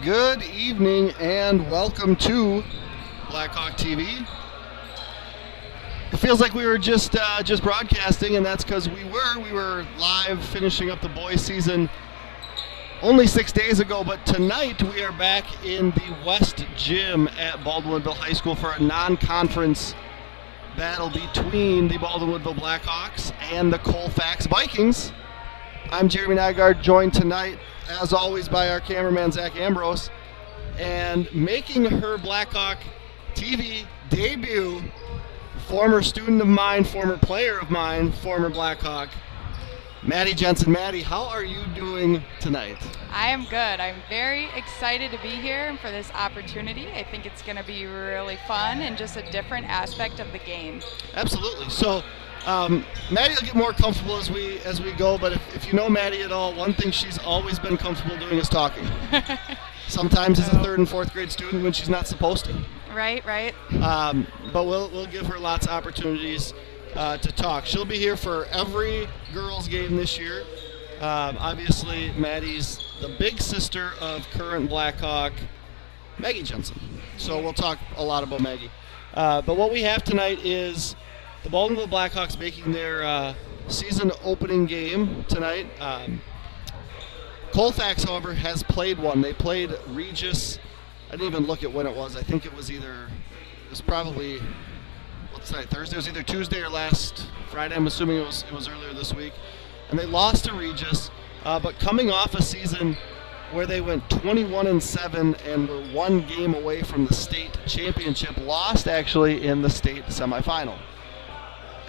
Good evening and welcome to Blackhawk TV. It feels like we were just broadcasting, and that's because we were live finishing up the boys' season only 6 days ago. But tonight we are back in the West Gym at Baldwin-Woodville High School for a non-conference battle between the Baldwin-Woodville Blackhawks and the Colfax Vikings. I'm Jeremy Nygaard, joined tonight, as always, by our cameraman, Zach Ambrose. And making her Blackhawk TV debut, former student of mine, former player of mine, former Blackhawk, Maddie Jensen. Maddie, how are you doing tonight? I am good. I'm very excited to be here and for this opportunity. I think it's going to be really fun and just a different aspect of the game. Absolutely. So, Maddie will get more comfortable as we go, but if you know Maddie at all, one thing she's always been comfortable doing is talking. Sometimes as a third and fourth grade student when she's not supposed to. Right. But we'll give her lots of opportunities to talk. She'll be here for every girls' game this year. Obviously, Maddie's the big sister of current Blackhawk Maggie Jensen. So we'll talk a lot about Maggie. But what we have tonight is the Baldwin-Woodville Blackhawks making their season opening game tonight. Colfax, however, has played one. They played Regis. I didn't even look at when it was. I think it was probably, what's tonight, Thursday? It was either Tuesday or last Friday. I'm assuming it was earlier this week. And they lost to Regis, but coming off a season where they went 21-7 and were one game away from the state championship, lost actually in the state semifinal.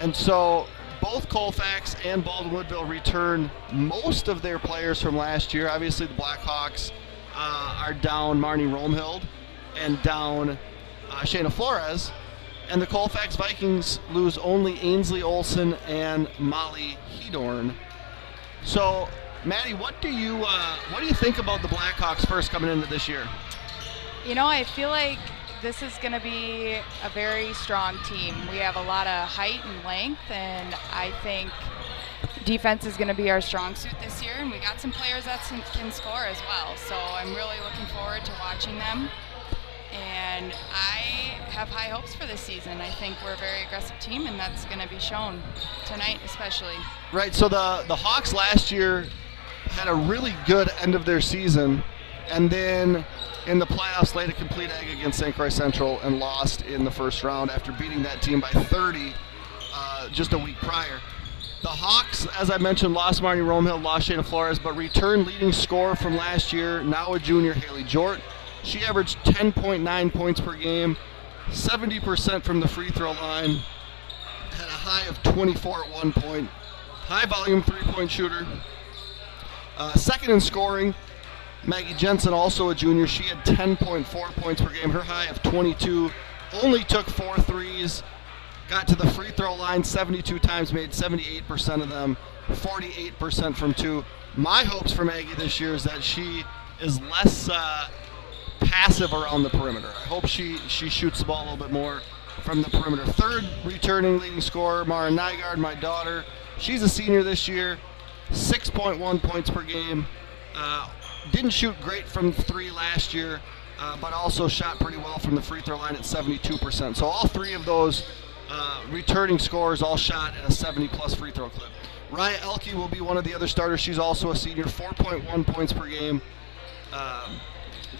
And so both Colfax and Baldwin-Woodville return most of their players from last year. Obviously, the Blackhawks are down Marnie Romhild and down Shayna Flores. And the Colfax Vikings lose only Ainsley Olson and Molly Hedorn. So, Maddie, what do you think about the Blackhawks first coming into this year? You know, I feel like this is going to be a very strong team. We have a lot of height and length, and I think defense is going to be our strong suit this year, and we got some players that can score as well. So I'm really looking forward to watching them, and I have high hopes for this season. I think we're a very aggressive team, and that's going to be shown tonight especially. Right, so the Hawks last year had a really good end of their season, and then in the playoffs laid a complete egg against St. Croix Central and lost in the first round after beating that team by 30 just a week prior. The Hawks, as I mentioned, lost Marnie Romhill, lost Shayna Flores, but returned leading scorer from last year, now a junior, Haley Jort. She averaged 10.9 points per game, 70% from the free throw line, had a high of 24 at one point, high volume three-point shooter. Second in scoring, Maggie Jensen, also a junior. She had 10.4 points per game, her high of 22, only took 4 threes, got to the free throw line 72 times, made 78% of them, 48% from two. My hopes for Maggie this year is that she is less passive around the perimeter. I hope she shoots the ball a little bit more from the perimeter. Third returning leading scorer, Mara Nygaard, my daughter. She's a senior this year, 6.1 points per game. Didn't shoot great from three last year, but also shot pretty well from the free throw line at 72%. So all three of those returning scorers all shot at a 70-plus free throw clip. Raya Elke will be one of the other starters. She's also a senior, 4.1 points per game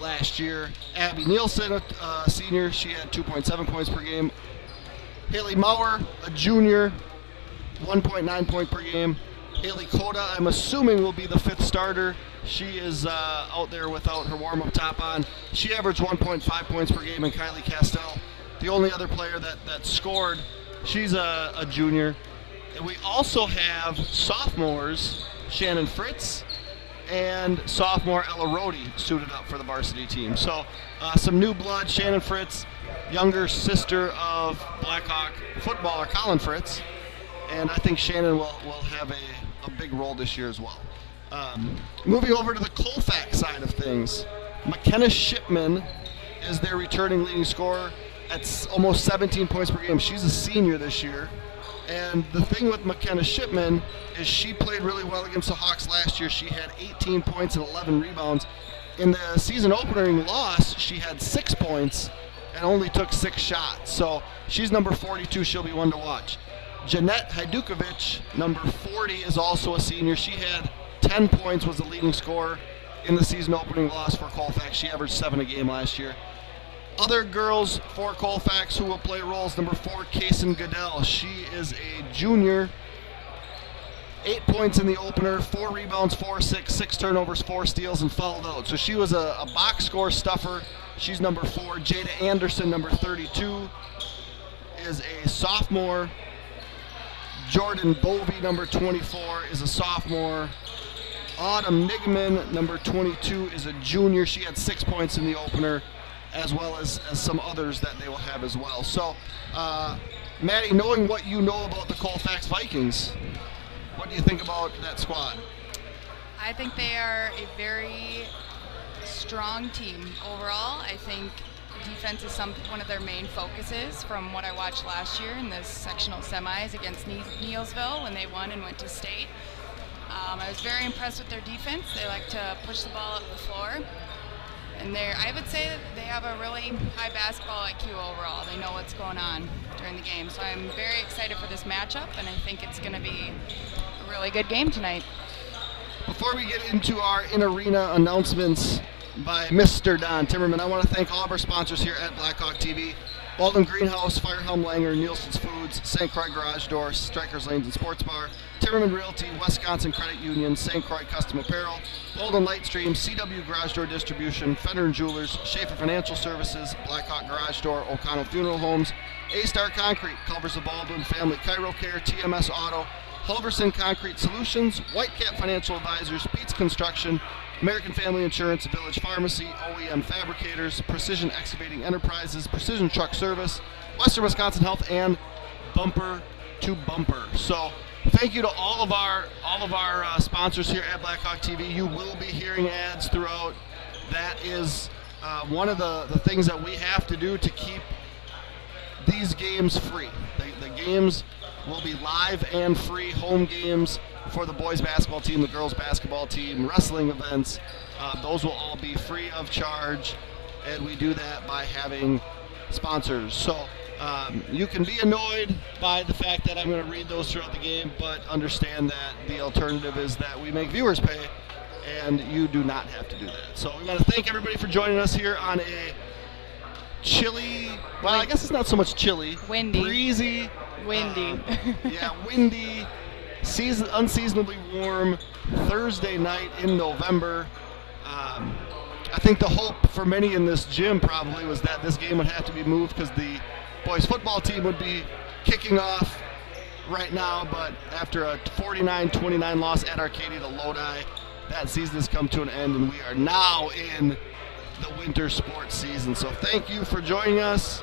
last year. Abby Nielsen, a senior, she had 2.7 points per game. Haley Maurer, a junior, 1.9 point per game. Haley Koda, I'm assuming, will be the fifth starter. She is out there without her warm-up top on. She averaged 1.5 points per game. And Kylie Castell, the only other player that scored, she's a junior. And we also have sophomores, Shannon Fritz and sophomore Ella Rohde, suited up for the varsity team. So some new blood. Shannon Fritz, younger sister of Blackhawk footballer Colin Fritz. And I think Shannon will have a big role this year as well. Moving over to the Colfax side of things, McKenna Shipman is their returning leading scorer at almost 17 points per game. She's a senior this year. And the thing with McKenna Shipman is she played really well against the Hawks last year. She had 18 points and 11 rebounds. In the season opening loss, she had 6 points and only took 6 shots. So she's number 42. She'll be one to watch. Jeanette Hajdukovic, number 40, is also a senior. She had 10 points, was the leading scorer in the season opening loss for Colfax. She averaged 7 a game last year. Other girls for Colfax who will play roles, number 4, Kaysen Goodell. She is a junior. 8 points in the opener, 4 rebounds, 4 assists, 6 turnovers, 4 steals, and fouled out. So she was a box score stuffer. She's number 4. Jada Anderson, number 32, is a sophomore. Jordan Bovey, number 24, is a sophomore. Autumn Nigman, number 22, is a junior. She had 6 points in the opener, as well as some others that they will have as well. So, Maddie, knowing what you know about the Colfax Vikings, what do you think about that squad? I think they are a very strong team overall. I think defense is one of their main focuses from what I watched last year in the sectional semis against Neilsville when they won and went to state. I was very impressed with their defense. They like to push the ball up the floor. And I would say that they have a really high basketball IQ overall. They know what's going on during the game. So I'm very excited for this matchup, and I think it's going to be a really good game tonight. Before we get into our in-arena announcements by Mr. Don Timmerman, I want to thank all of our sponsors here at Blackhawk TV. Baldwin Greenhouse, Firehelm Langer, Nielsen's Foods, St. Croix Garage Door, Strikers Lanes and Sports Bar, Timmerman Realty, Wisconsin Credit Union, St. Croix Custom Apparel, Baldwin Lightstream, CW Garage Door Distribution, Fender and Jewelers, Schaefer Financial Services, Blackhawk Garage Door, O'Connell Funeral Homes, A-Star Concrete, Culvers of Baldwin, Family Chiro Care, TMS Auto, Hulverson Concrete Solutions, Whitecap Financial Advisors, Pete's Construction, American Family Insurance, Village Pharmacy, OEM Fabricators, Precision Excavating Enterprises, Precision Truck Service, Western Wisconsin Health, and Bumper to Bumper. So thank you to all of our sponsors here at Blackhawk TV. You will be hearing ads throughout. That is one of the things that we have to do to keep these games free. The games will be live and free, home games for the boys basketball team, the girls basketball team, wrestling events. Those will all be free of charge, and we do that by having sponsors. So you can be annoyed by the fact that I'm going to read those throughout the game, but understand that the alternative is that we make viewers pay, and you do not have to do that. So we want to thank everybody for joining us here on a chilly, well, I guess it's not so much chilly. Windy. Breezy. Windy. Windy, unseasonably warm Thursday night in November. I think the hope for many in this gym probably was that this game would have to be moved because the boys football team would be kicking off right now, but after a 49-29 loss at Arcadia to Lodi, that season has come to an end, and we are now in the winter sports season. So thank you for joining us,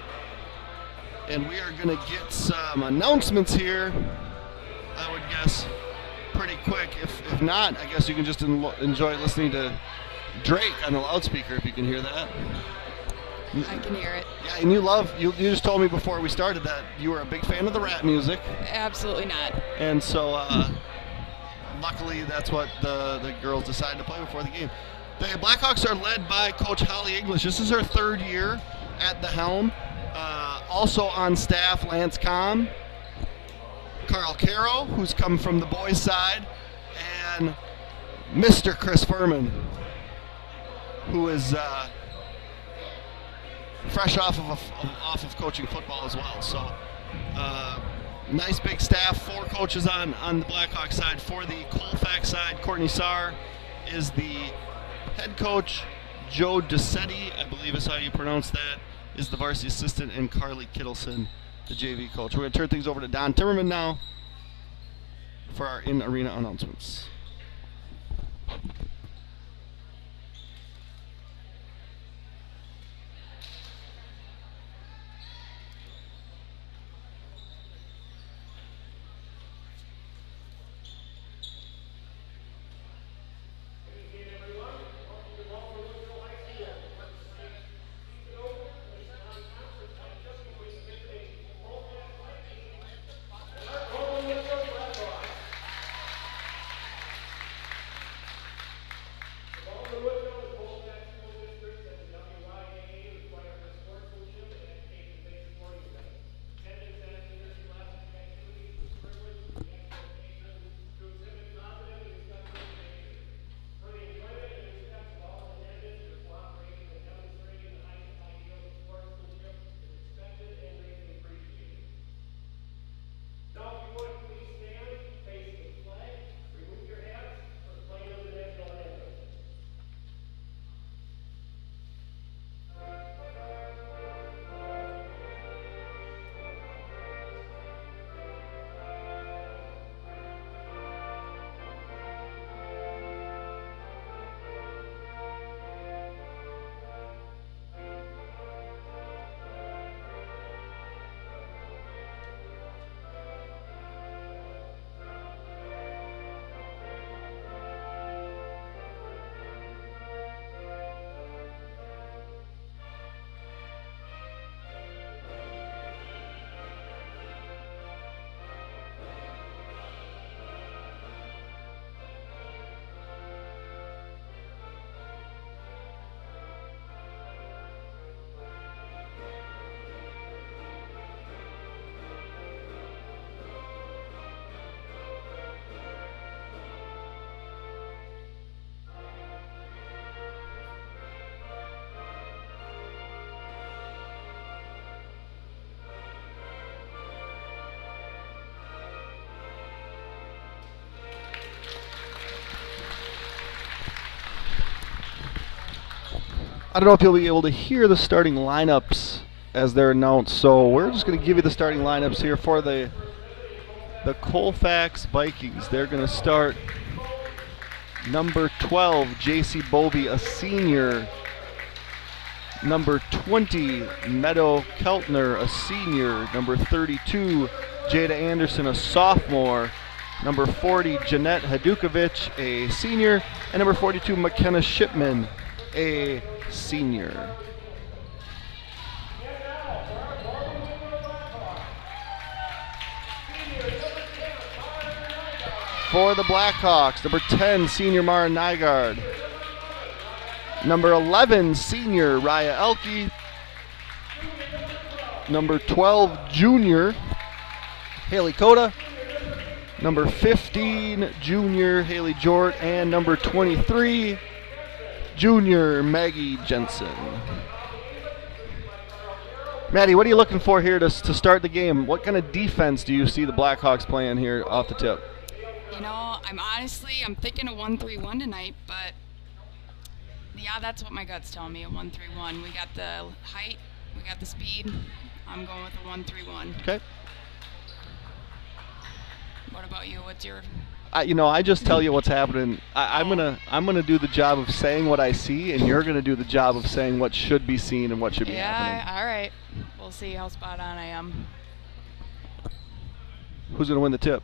and we are going to get some announcements here, I would guess, pretty quick. If not, I guess you can just enjoy listening to Drake on the loudspeaker if you can hear that. I can hear it. Yeah, and you just told me before we started that you were a big fan of the rap music. Absolutely not. And so luckily that's what the girls decided to play before the game. The Blackhawks are led by Coach Holly English. This is her third year at the helm. Also on staff, Lance Kahn, Carl Caro, who's come from the boys' side, and Mr. Chris Furman, who is fresh off of coaching football as well. So nice big staff, 4 coaches on the Blackhawks side. For the Colfax side, Courtney Sarr is the head coach. Joe DeSetti, I believe is how you pronounce that, is the varsity assistant, and Carly Kittleson, the JV coach. We're going to turn things over to Don Timmerman now for our in-arena announcements. I don't know if you'll be able to hear the starting lineups as they're announced, so we're just going to give you the starting lineups here for the Colfax Vikings. They're going to start number 12, J.C. Bovey, a senior. Number 20, Meadow Keltner, a senior. Number 32, Jada Anderson, a sophomore. Number 40, Jeanette Hadukovic, a senior. And number 42, McKenna Shipman, a senior. For the Blackhawks, number 10, senior Mara Nygaard. Number 11, senior Raya Elke. Number 12, junior Haley Coda. Number 15, junior Haley Jort. And number 23, junior Maggie Jensen. Maddie, what are you looking for here to start the game? What kind of defense do you see the Blackhawks playing here off the tip? You know, I'm thinking a 1-3-1 tonight, but yeah, that's what my gut's telling me, a 1-3-1. We got the height, we got the speed. I'm going with a 1-3-1. Okay. What about you? What's your... I just tell you what's happening. I'm gonna do the job of saying what I see, and you're gonna do the job of saying what should be seen and what should be happening. Yeah, all right. We'll see how spot on I am. Who's gonna win the tip?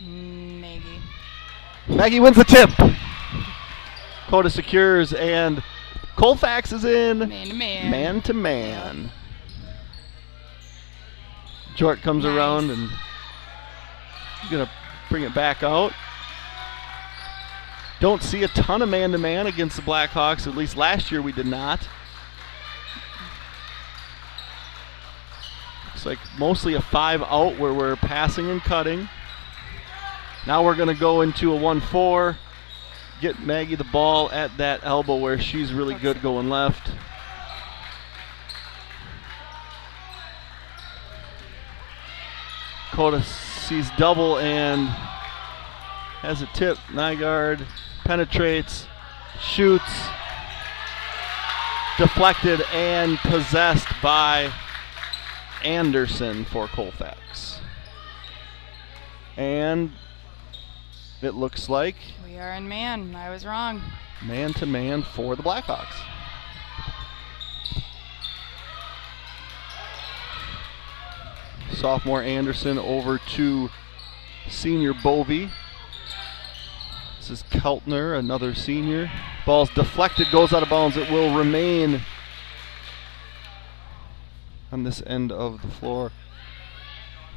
Maggie. Maggie wins the tip. Coda secures, and Colfax is in Man-to-man. Man-to-man. Jort comes around and he's going to bring it back out. Don't see a ton of man-to-man against the Blackhawks. At least last year we did not. Looks like mostly a 5-out where we're passing and cutting. Now we're going to go into a 1-4. Get Maggie the ball at that elbow where she's really good going left. Coda sees double and has a tip. Nygaard penetrates, shoots, deflected and possessed by Anderson for Colfax. And it looks like we are in man. I was wrong. Man-to-man for the Blackhawks. Sophomore Anderson over to senior Bovey. This is Keltner, another senior. Ball's deflected, goes out of bounds. It will remain on this end of the floor.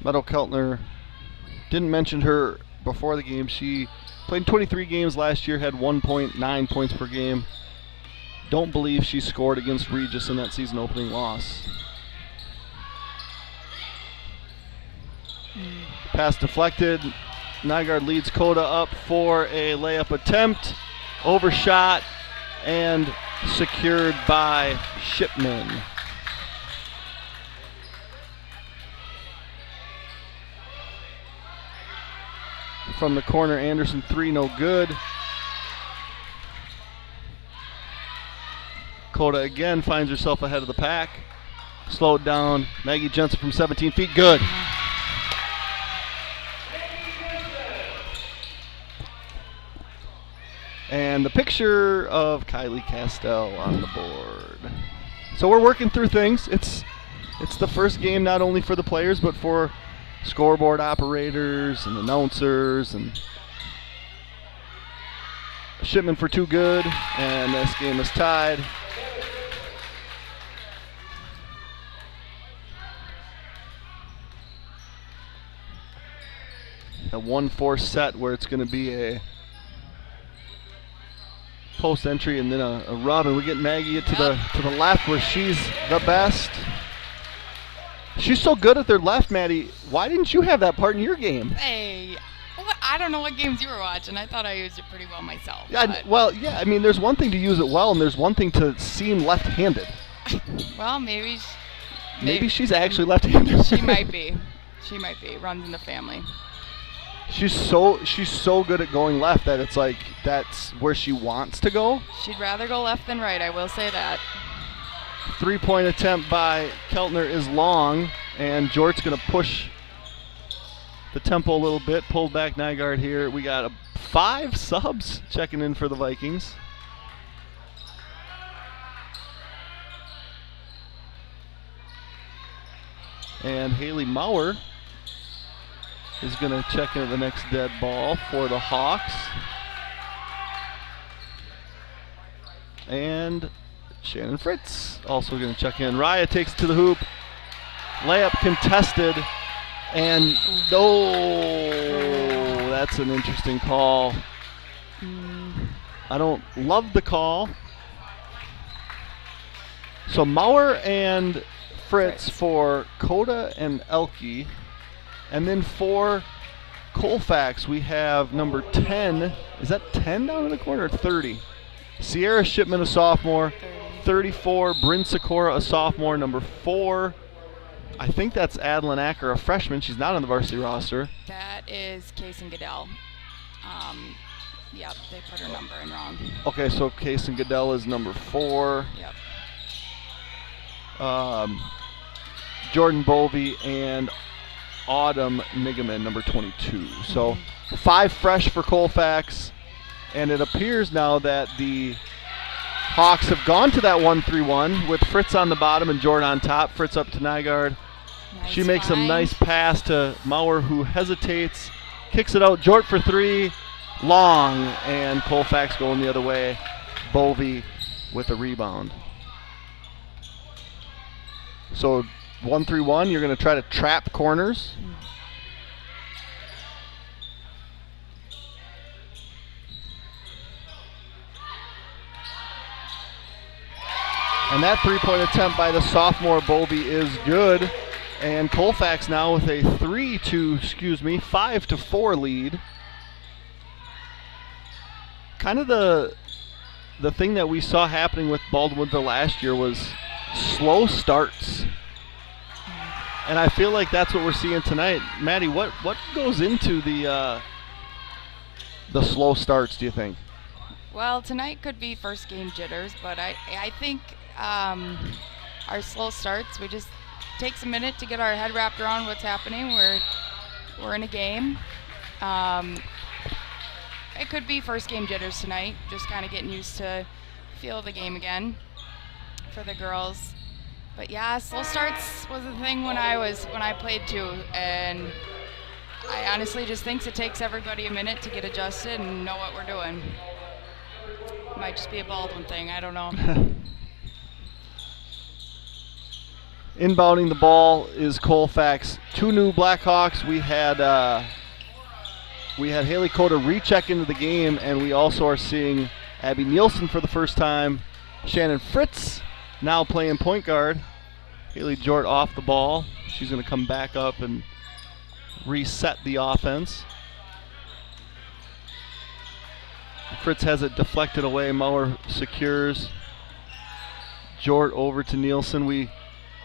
Meadow Keltner, didn't mention her before the game. She played 23 games last year, had 1.9 points per game. Don't believe she scored against Regis in that season opening loss. Pass deflected. Nygaard leads Coda up for a layup attempt. Overshot and secured by Shipman. From the corner, Anderson 3, no good. Coda again finds herself ahead of the pack. Slowed down. Maggie Jensen from 17 feet, good. And the picture of Kylie Castell on the board. So we're working through things. It's the first game not only for the players but for scoreboard operators and announcers, and Shipman for 2 good, and this game is tied. A 1-4 set where it's going to be a post entry and then a rub, and we get Maggie to the left where she's the best. She's so good at their left, Maddie. Why didn't you have that part in your game? Hey, I don't know what games you were watching. I thought I used it pretty well myself. Yeah, well, yeah. I mean, there's one thing to use it well, and there's one thing to seem left-handed. Well, maybe she's actually left-handed. She might be. She might be. Runs in the family. She's so good at going left that it's like that's where she wants to go. She'd rather go left than right, I will say that. 3-point attempt by Keltner is long, and Jort's going to push the tempo a little bit. Pulled back Nygaard here. We got 5 subs checking in for the Vikings. And Haley Maurer is going to check into the next dead ball for the Hawks. And Shannon Fritz also going to check in. Raya takes it to the hoop. Layup contested. And that's an interesting call. I don't love the call. So Maurer and Fritz for Coda and Elke. And then for Colfax, we have number 10. Is that 10 down in the corner or 30? Sierra Shipman, a sophomore. 34, Bryn Sikora, a sophomore. Number 4, I think that's Adeline Acker, a freshman. She's not on the varsity roster. That is Kason Goodell. Yep, they put her number in wrong. Okay, so Kason Goodell is number 4. Yep. Jordan Bovey and Autumn Nigaman, number 22. So 5 fresh for Colfax, and it appears now that the Hawks have gone to that 1-3-1 with Fritz on the bottom and Jordan on top. Fritz up to Nygaard. Nice She makes find. a nice pass to Maurer, who hesitates, kicks it out. Jort for 3, long, and Colfax going the other way. Bovey with a rebound. So 1-3-1, you're going to try to trap corners. And that 3-point attempt by the sophomore Bovey is good. And Colfax now with a 5-4 lead. Kind of the thing that we saw happening with Baldwinville last year was slow starts. And I feel like that's what we're seeing tonight. Maddie, what goes into the slow starts, do you think? Well, tonight could be first game jitters, but I think our slow starts, we just takes a minute to get our head wrapped around what's happening. We're in a game. It could be first game jitters tonight, just kind of getting used to feel of the game again for the girls. But yeah, slow starts was a thing when I played too, and I honestly just think it takes everybody a minute to get adjusted and know what we're doing. Might just be a Baldwin thing, I don't know. Inbounding the ball is Colfax. 2 new Blackhawks. We had Haley Coda recheck into the game, and we also are seeing Abby Nielsen for the first time. Shannon Fritz now playing point guard. Haley Jort off the ball. She's going to come back up and reset the offense. Fritz has it deflected away. Maurer secures. Jort over to Nielsen. We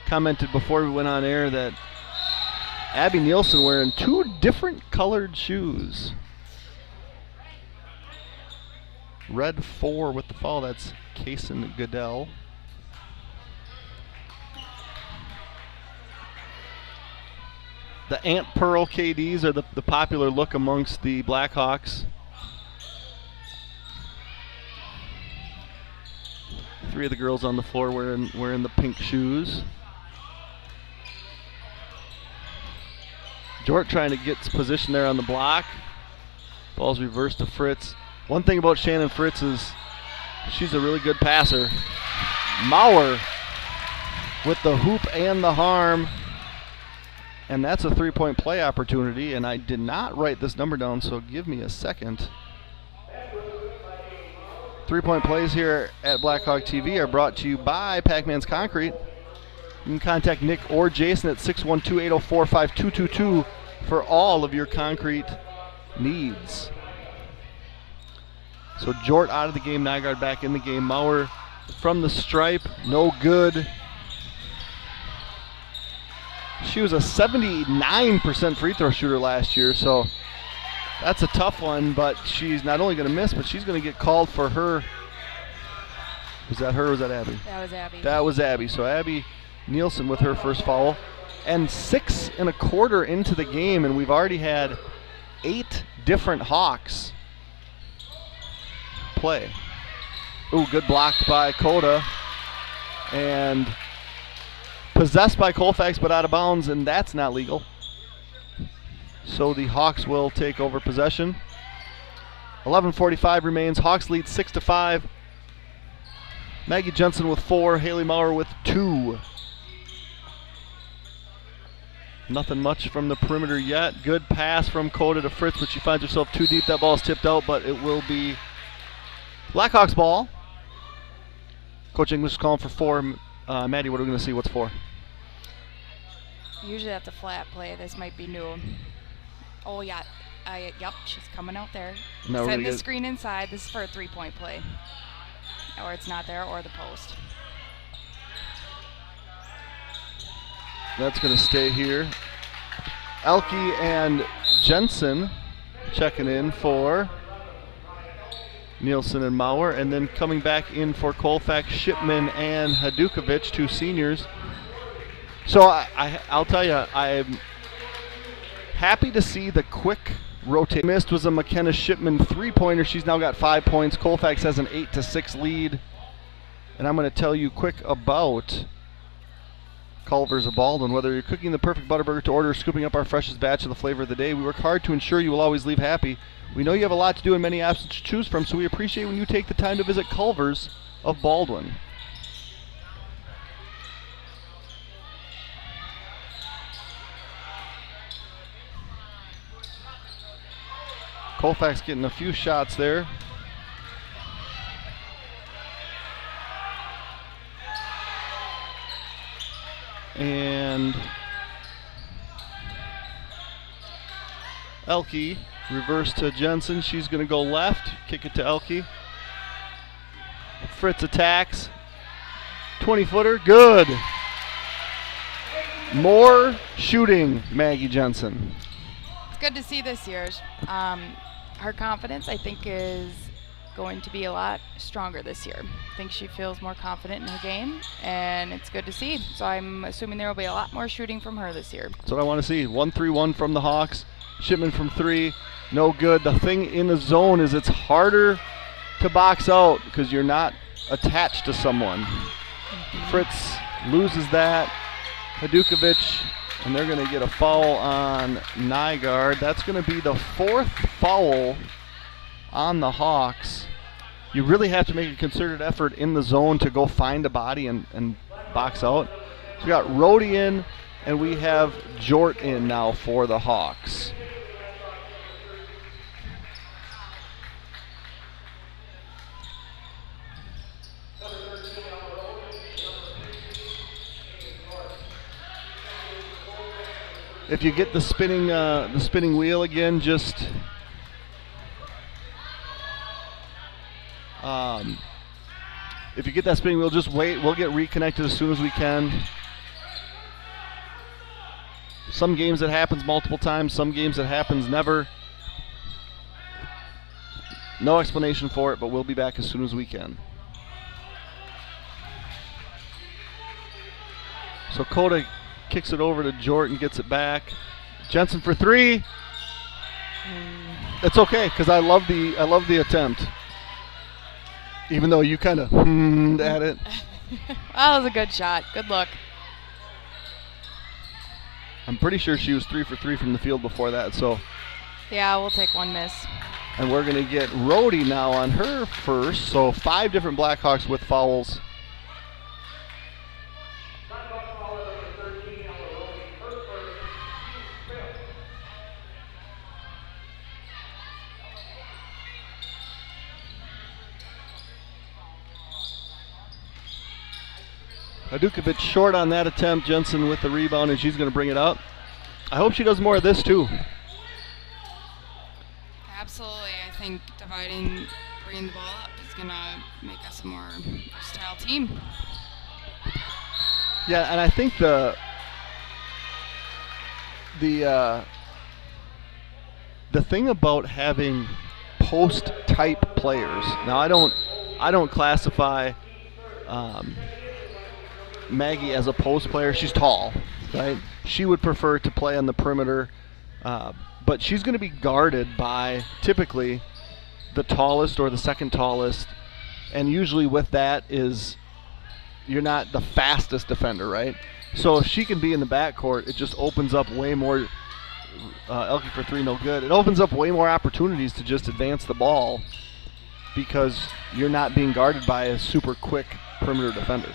commented before we went on air that Abby Nielsen wearing 2 different colored shoes. Red 4 with the foul. That's Kason Goodell. The Ant Pearl KDs are the popular look amongst the Blackhawks. 3 of the girls on the floor wearing the pink shoes. Jort trying to get position there on the block. Ball's reversed to Fritz. One thing about Shannon Fritz is she's a really good passer. Maurer with the hoop and the harm. And that's a 3-point play opportunity, and I did not write this number down, so give me a second. 3-point plays here at Blackhawk TV are brought to you by Pac-Man's Concrete. You can contact Nick or Jason at 612-804-5222 for all of your concrete needs. So Jort out of the game, Nygaard back in the game. Maurer from the stripe, no good. She was a 79% free throw shooter last year, so That's a tough one, but she's not only going to miss, but she's going to get called for her. Was that her or was that Abby? That was Abby. That was Abby. So Abby Nielsen with her first foul. And 6 1/4 into the game, and we've already had 8 different Hawks play. Ooh, good block by Coda. And possessed by Colfax, but out of bounds, and that's not legal. So the Hawks will take over possession. 11:45 remains. Hawks lead 6-5. Maggie Jensen with 4, Haley Maurer with 2. Nothing much from the perimeter yet. Good pass from Coda to Fritz, but she finds herself too deep. That ball is tipped out, but it will be Blackhawks ball. Coach English is calling for 4. Maddie, what are we going to see? What's 4? Usually that's a flat play. This might be new. Oh, yeah. Yep, she's coming out there. Send the screen inside. This is for a 3-point play. Or it's not there, or the post. That's going to stay here. Elke and Jensen checking in for Nielsen and Maurer, and then coming back in for Colfax, Shipman and Hadukovic, 2 seniors. So I'll tell you, I'm happy to see the quick rotate. Missed was a McKenna Shipman 3-pointer. She's now got 5 points. Colfax has an 8-6 lead. And I'm going to tell you quick about Culver's of Baldwin. Whether you're cooking the perfect Butterburger to order or scooping up our freshest batch of the flavor of the day, we work hard to ensure you will always leave happy. We know you have a lot to do and many options to choose from, so we appreciate when you take the time to visit Culver's of Baldwin. Colfax getting a few shots there. And Elke reverse to Jensen. She's going to go left, kick it to Elke. Fritz attacks. 20-footer, good. More shooting, Maggie Jensen. It's good to see this year. Her confidence, I think, is going to be a lot stronger this year. I think she feels more confident in her game, and it's good to see. So I'm assuming there will be a lot more shooting from her this year. That's what I want to see. 1-3-1 from the Hawks. Shipman from 3, no good. The thing in the zone is it's harder to box out because you're not attached to someone. Fritz loses that. Hadukovic, and they're going to get a foul on Nygaard. That's going to be the 4th foul on the Hawks. You really have to make a concerted effort in the zone to go find a body and box out. So we got Rhodey in, and we have Jort in now for the Hawks. If you get the spinning wheel again, just if you get that spinning wheel, just wait. We'll get reconnected as soon as we can. Some games it happens multiple times, some games it happens never. No explanation for it, but we'll be back as soon as we can. So Coda kicks it over to Jordan, gets it back. Jensen for 3. It's okay because I love the attempt. Even though you kind of at it. That was a good shot. Good look. I'm pretty sure she was 3 for 3 from the field before that. So. Yeah, we'll take 1 miss. And we're going to get Rhodey now on her first. So 5 different Blackhawks with fouls. Hadukovic short on that attempt. Jensen with the rebound, and she's going to bring it up. I hope she does more of this too. Absolutely. I think bringing the ball up is going to make us a more versatile team. Yeah, and I think the the thing about having post-type players, now I don't classify Maggie as a post player. She's tall, right? She would prefer to play on the perimeter, but she's going to be guarded by typically the tallest or the second tallest, and usually with that is you're not the fastest defender, right? So if she can be in the backcourt, it just opens up way more. Elke for three, no good. It opens up way more opportunities to just advance the ball because you're not being guarded by a super quick perimeter defender.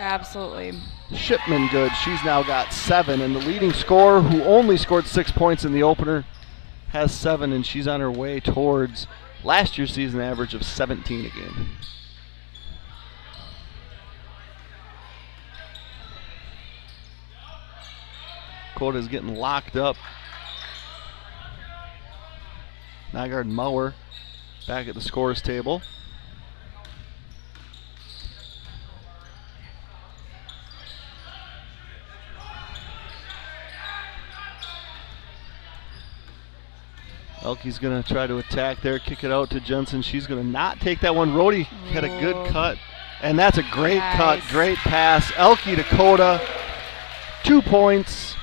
Absolutely. Shipman good. She's now got 7, and the leading scorer, who only scored 6 points in the opener, has 7, and she's on her way towards last year's season average of 17 a game. Quota's getting locked up. Nygaard and Mauer back at the scorer's table. Elke's going to try to attack there, kick it out to Jensen. She's going to not take that one. Rhodey had a good cut, and that's a great cut, great pass. Elke to Quota, 2 points.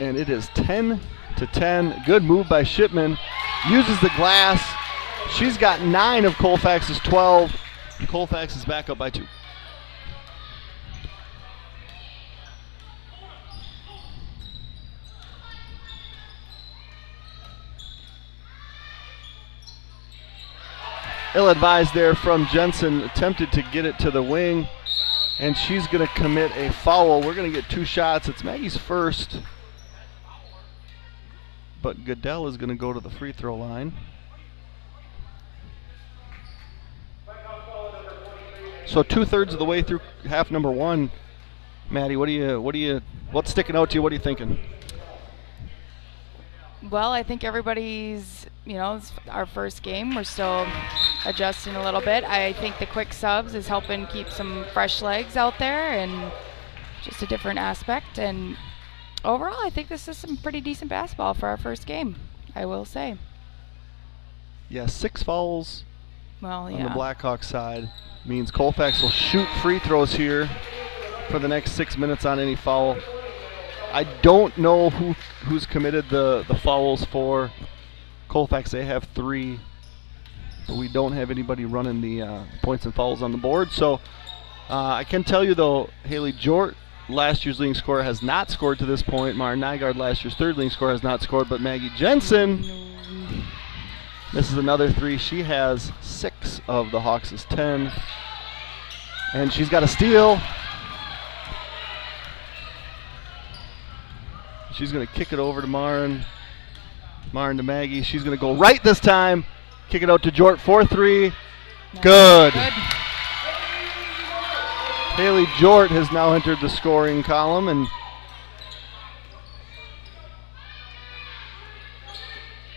And it is 10-10. Good move by Shipman. Uses the glass. She's got 9 of Colfax's 12. Colfax is back up by 2. Ill-advised there from Jensen. Attempted to get it to the wing, and she's going to commit a foul. We're going to get 2 shots. It's Maggie's first, but Goodell is going to go to the free throw line. So 2/3 of the way through half number 1, Maddie, what's sticking out to you? What are you thinking? Well, I think everybody's, it's our first game. We're still adjusting a little bit. I think the quick subs is helping keep some fresh legs out there and just a different aspect. And overall, I think this is some pretty decent basketball for our first game, I will say. Yeah, 6 fouls on the Blackhawks side means Colfax will shoot free throws here for the next 6 minutes on any foul. I don't know who's committed the fouls for Colfax. They have 3, but we don't have anybody running the points and fouls on the board. So I can tell you, though, Haley Jort, last year's leading scorer, has not scored to this point. Mara Nygaard, last year's 3rd leading scorer, has not scored. But Maggie Jensen, this is another 3. She has 6 of the Hawks' 10. And she's got a steal. She's going to kick it over to Marin. Marin to Maggie. She's going to go right this time. Kick it out to Jort. 4-3. Good. Haley Jort has now entered the scoring column, and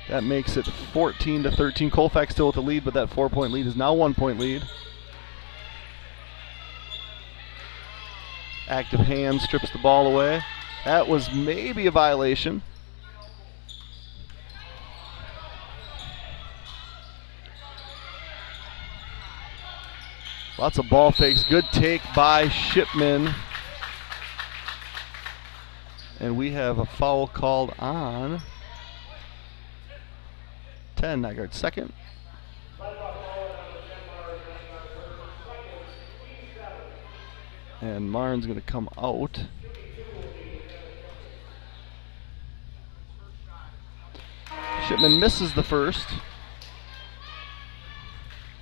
that makes it 14-13. Colfax still with the lead, but that 4-point lead is now 1-point lead. Active hand strips the ball away. That was maybe a violation. Lots of ball fakes. Good take by Shipman. And we have a foul called on 10. Nygaard second. And Marin's going to come out. Shipman misses the first.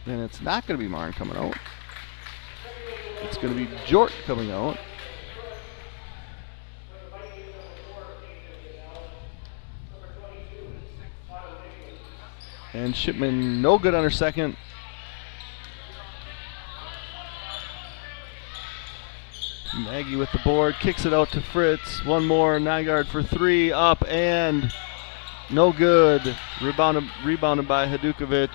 And it's not going to be Marin coming out. It's going to be Jort coming out. And Shipman no good on her second. Maggie with the board, kicks it out to Fritz. One more, Nygaard for 3, up and no good. Rebounded by Hadukovic.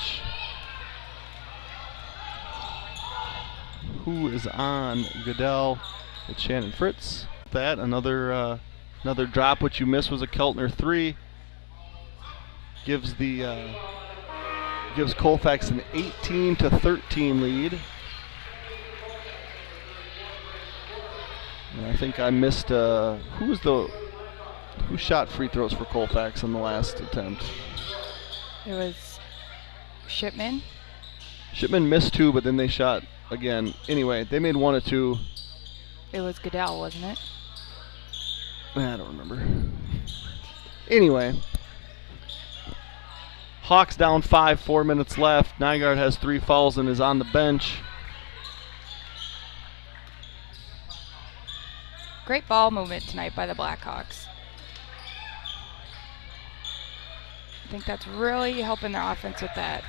Who is on Goodell? It's Shannon Fritz. that. Another drop which you missed was a Keltner 3. Gives Colfax an 18-13 lead. And I think I missed who shot free throws for Colfax in the last attempt? It was Shipman. Shipman missed 2, but then they shot again. Anyway, they made 1 of 2. It was Goodell, wasn't it? I don't remember. Anyway, Hawks down 5, 4 minutes left. Nygaard has 3 fouls and is on the bench. Great ball movement tonight by the Blackhawks. I think that's really helping their offense with that.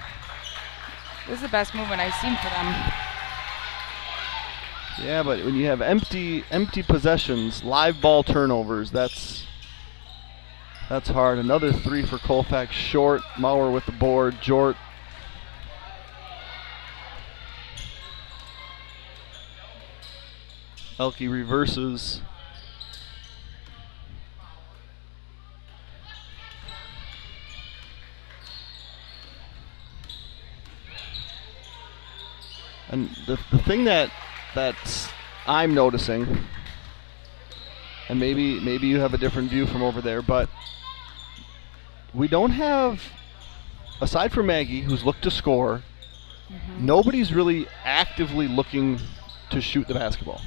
This is the best movement I've seen for them. Yeah, but when you have empty possessions, live ball turnovers, that's hard. Another 3 for Colfax, short. Maurer with the board. Jort. Elke reverses. And the thing that's I'm noticing, and maybe you have a different view from over there, but we don't have, aside from Maggie, who's looked to score, nobody's really actively looking to shoot the basketball.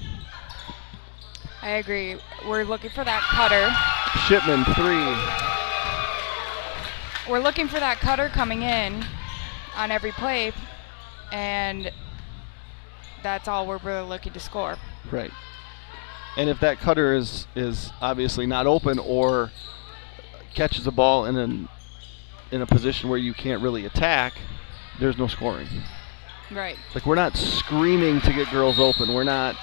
I agree. We're looking for that cutter. Shipman 3. We're looking for that cutter coming in on every play, and that's all we're really looking to score. Right. And if that cutter is obviously not open or catches a ball in a position where you can't really attack, there's no scoring. Right. Like, we're not screaming to get girls open. We're not.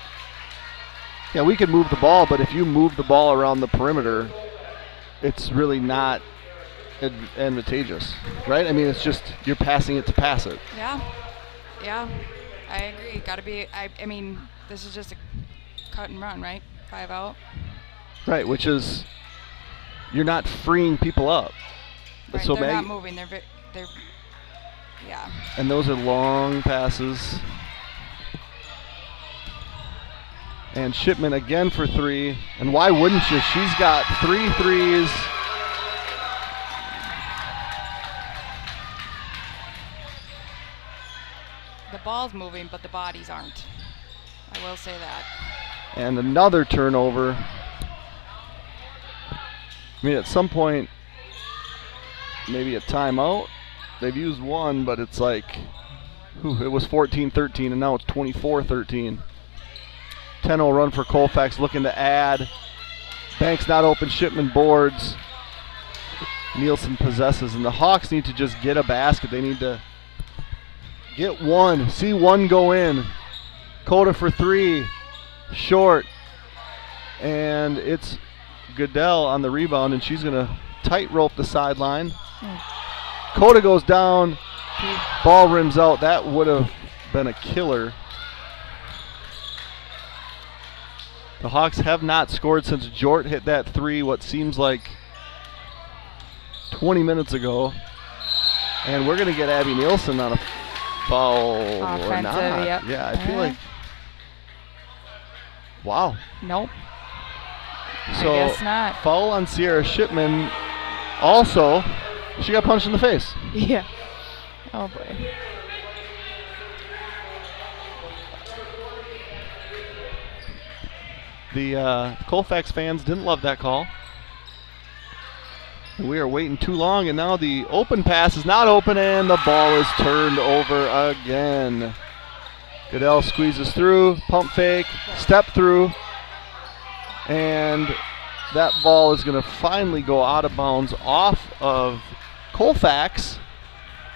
Yeah, we can move the ball, but if you move the ball around the perimeter, it's really not advantageous, right? I mean, it's just you're passing it to pass it. Yeah. I agree. Got to be. I mean, this is just a cut and run, right? 5 out. Right, which is you're not freeing people up. Right, so they're not moving. They're yeah. And those are long passes. And Shipman again for 3. And why wouldn't you? She's got 3 threes. The ball's moving, but the bodies aren't. I will say that. And another turnover. I mean, at some point, maybe a timeout. They've used 1, but it's like, it was 14-13, and now it's 24-13. 10-0 run for Colfax, looking to add. Banks not open, Shipman boards. Nielsen possesses, and the Hawks need to just get a basket. They need to get 1, see 1 go in. Coda for 3, short. And it's Goodell on the rebound, and she's going to tightrope the sideline. Coda goes down, ball rims out. That would have been a killer. The Hawks have not scored since Jort hit that 3, what seems like 20 minutes ago. And we're going to get Abby Nielsen on a foul or not. Yep. Yeah, I feel like, wow. Nope. So, I guess not. Foul on Sierra Shipman. Also, she got punched in the face. Yeah. Oh, boy. The Colfax fans didn't love that call. We are waiting too long, and now the open pass is not open, and the ball is turned over again. Goodell squeezes through, pump fake, step through, and that ball is going to finally go out of bounds off of Colfax.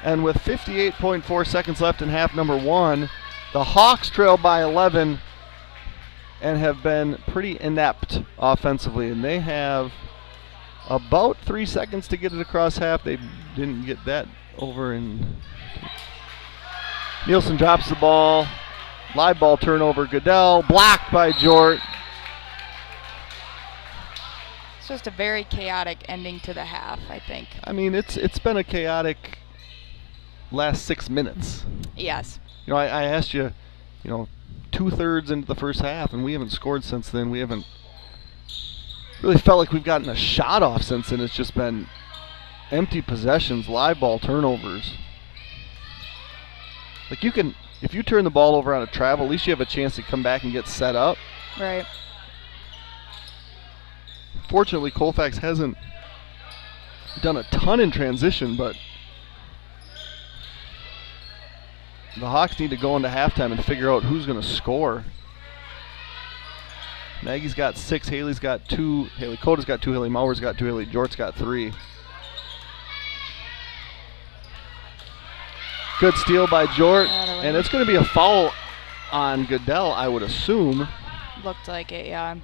And with 58.4 seconds left in half number 1, the Hawks trail by 11 and have been pretty inept offensively. And they have about 3 seconds to get it across half. They didn't get that over. And Nielsen drops the ball. Live ball turnover. Goodell blocked by Jort. It's just a very chaotic ending to the half, I think. I mean, it's been a chaotic last 6 minutes. Yes. I asked you, 2/3 into the first half, and we haven't scored since then. We haven't really felt like we've gotten a shot off since then. It's just been empty possessions, live ball turnovers. Like if you turn the ball over on a travel, at least you have a chance to come back and get set up. Right. Fortunately, Colfax hasn't done a ton in transition, but the Hawks need to go into halftime and figure out who's going to score. Maggie's got 6, Haley's got 2, Haley Coda's got 2, Haley Mauer's got 2, Haley Jort's got 3. Good steal by Jort, and it's going to be a foul on Goodell, I would assume. Looked like it, yeah.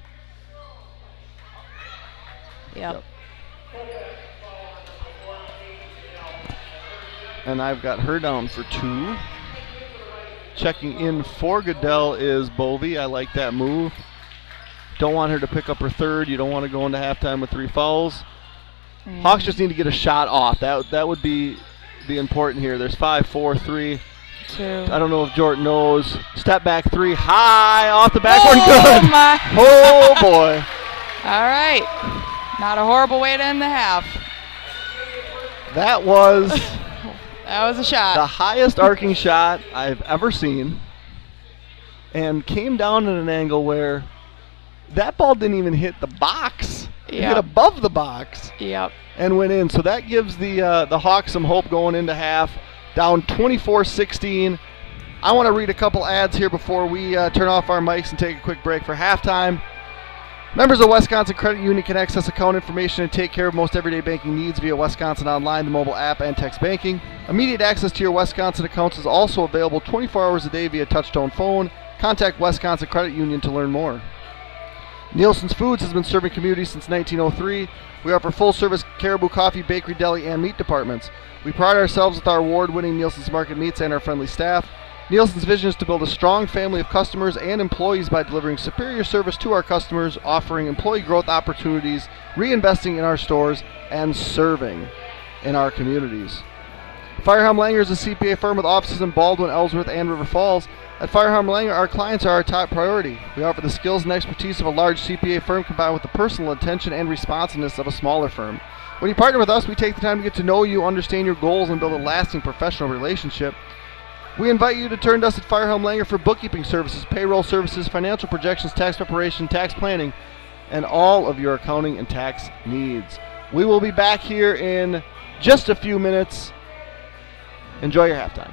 Yep. And I've got her down for 2. Checking in for Goodell is Bovey. I like that move. Don't want her to pick up her 3rd. You don't want to go into halftime with 3 fouls. Hawks just need to get a shot off. That would be the important here. There's 5, 4, 3. 2. I don't know if Jordan knows. Step back 3, high off the backboard. Oh, good. my. Oh boy. All right. Not a horrible way to end the half. That was That was a shot. the highest arcing shot I've ever seen, and came down at an angle where that ball didn't even hit the box. It hit above the box. Yep. And went in. So that gives the Hawks some hope going into half. Down 24-16. I want to read a couple ads here before we turn off our mics and take a quick break for halftime. Members of Wisconsin Credit Union can access account information and take care of most everyday banking needs via Wisconsin Online, the mobile app, and text banking. Immediate access to your Wisconsin accounts is also available 24 hours a day via touch-tone phone. Contact Wisconsin Credit Union to learn more. Nielsen's Foods has been serving communities since 1903. We offer full-service caribou coffee, bakery, deli, and meat departments. We pride ourselves with our award-winning Nielsen's Market Meats and our friendly staff. Nielsen's vision is to build a strong family of customers and employees by delivering superior service to our customers, offering employee growth opportunities, reinvesting in our stores, and serving in our communities. Firehelm Langer is a CPA firm with offices in Baldwin, Ellsworth, and River Falls. At Firehelm Langer, our clients are our top priority. We offer the skills and expertise of a large CPA firm combined with the personal attention and responsiveness of a smaller firm. When you partner with us, we take the time to get to know you, understand your goals, and build a lasting professional relationship. We invite you to turn to us at Firehelm Langer for bookkeeping services, payroll services, financial projections, tax preparation, tax planning, and all of your accounting and tax needs. We will be back here in just a few minutes. Enjoy your halftime.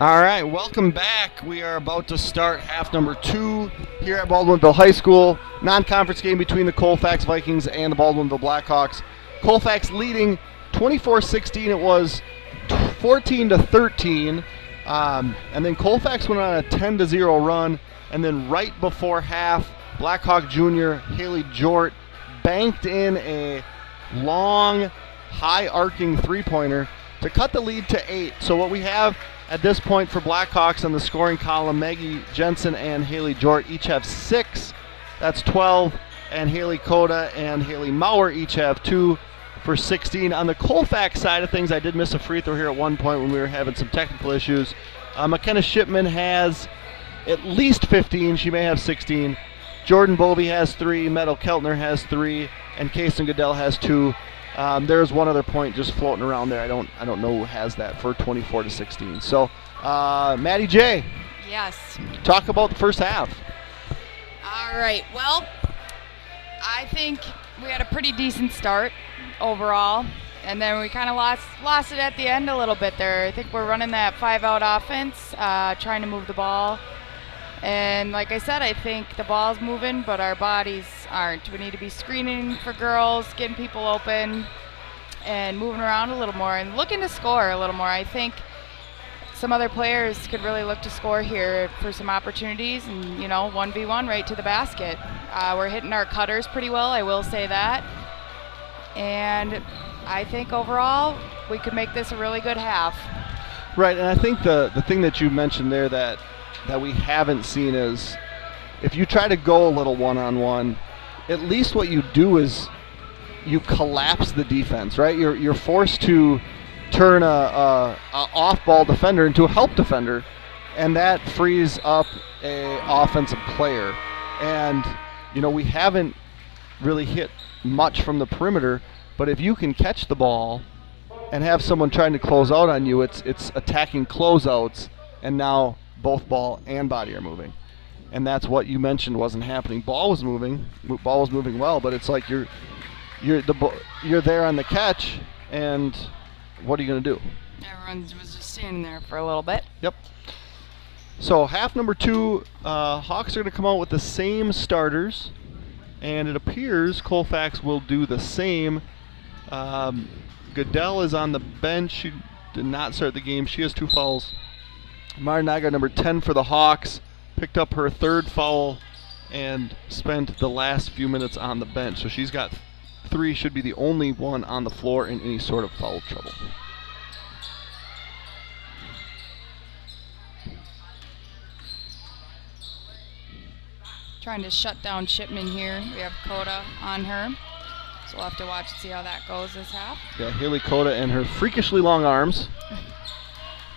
All right, welcome back. We are about to start half number 2 here at Baldwinville High School. Non-conference game between the Colfax Vikings and the Baldwinville Blackhawks. Colfax leading 24-16. It was 14-13. And then Colfax went on a 10-0 run. And then right before half, Blackhawk Jr. Haley Jort banked in a long, high-arcing three-pointer to cut the lead to 8. So what we have at this point for Blackhawks on the scoring column, Maggie Jensen and Haley Jort each have 6. That's 12. And Haley Coda and Haley Maurer each have 2 for 16. On the Colfax side of things, I did miss a free throw here at one point when we were having some technical issues. McKenna Shipman has at least 15. She may have 16. Jordan Bovey has 3. Meadow Keltner has 3. And Kason Goodell has 2. There's one other point just floating around there. I don't know who has that for 24-16. So, Maddie J. Yes. Talk about the first half. All right. Well, I think we had a pretty decent start overall, and then we kind of lost it at the end a little bit there. I think we're running that 5-out offense, trying to move the ball. And like I said, I think the ball's moving, but our bodies aren't. We need to be screening for girls, getting people open, and moving around a little more, and looking to score a little more. I think some other players could really look to score here for some opportunities, and 1v1 right to the basket. We're hitting our cutters pretty well, I will say that. And I think overall we could make this a really good half. Right, and I think the thing that you mentioned there that we haven't seen is if you try to go a little one-on-one, at least what you do is you collapse the defense, right? You're forced to turn a off-ball defender into a help defender, and that frees up a offensive player. And we haven't really hit much from the perimeter, but if you can catch the ball and have someone trying to close out on you, it's attacking closeouts, and now both ball and body are moving. And that's what you mentioned wasn't happening. Ball was moving well, but it's like you're there on the catch, and what are you going to do? Everyone was just standing there for a little bit. Yep. So half number 2, Hawks are going to come out with the same starters, and it appears Colfax will do the same. Goodell is on the bench. She did not start the game. She has 2 fouls. Marinaga, number 10 for the Hawks, picked up her 3rd foul and spent the last few minutes on the bench. So she's got 3, should be the only one on the floor in any sort of foul trouble. Trying to shut down Shipman here. We have Coda on her, so we'll have to watch and see how that goes this half. Yeah, Haley Coda and her freakishly long arms.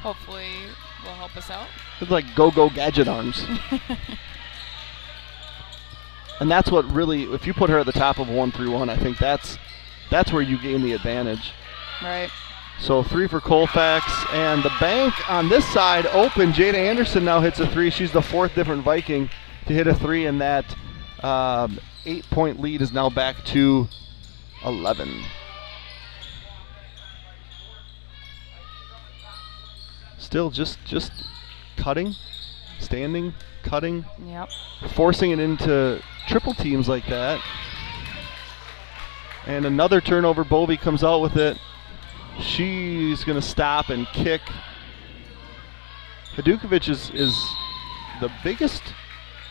Hopefully will help us out. It's like go-go gadget arms. And that's what really, if you put her at the top of 1-3-1, I think that's where you gain the advantage. Right. So 3 for Colfax, and the bank on this side open. Jada Anderson now hits a 3. She's the 4th different Viking to hit a 3, and that 8-point lead is now back to 11. Still just cutting, standing, cutting, Yep. forcing it into triple teams like that. And another turnover. Bovey comes out with it. She's going to stop and kick. Hadukovic is the biggest,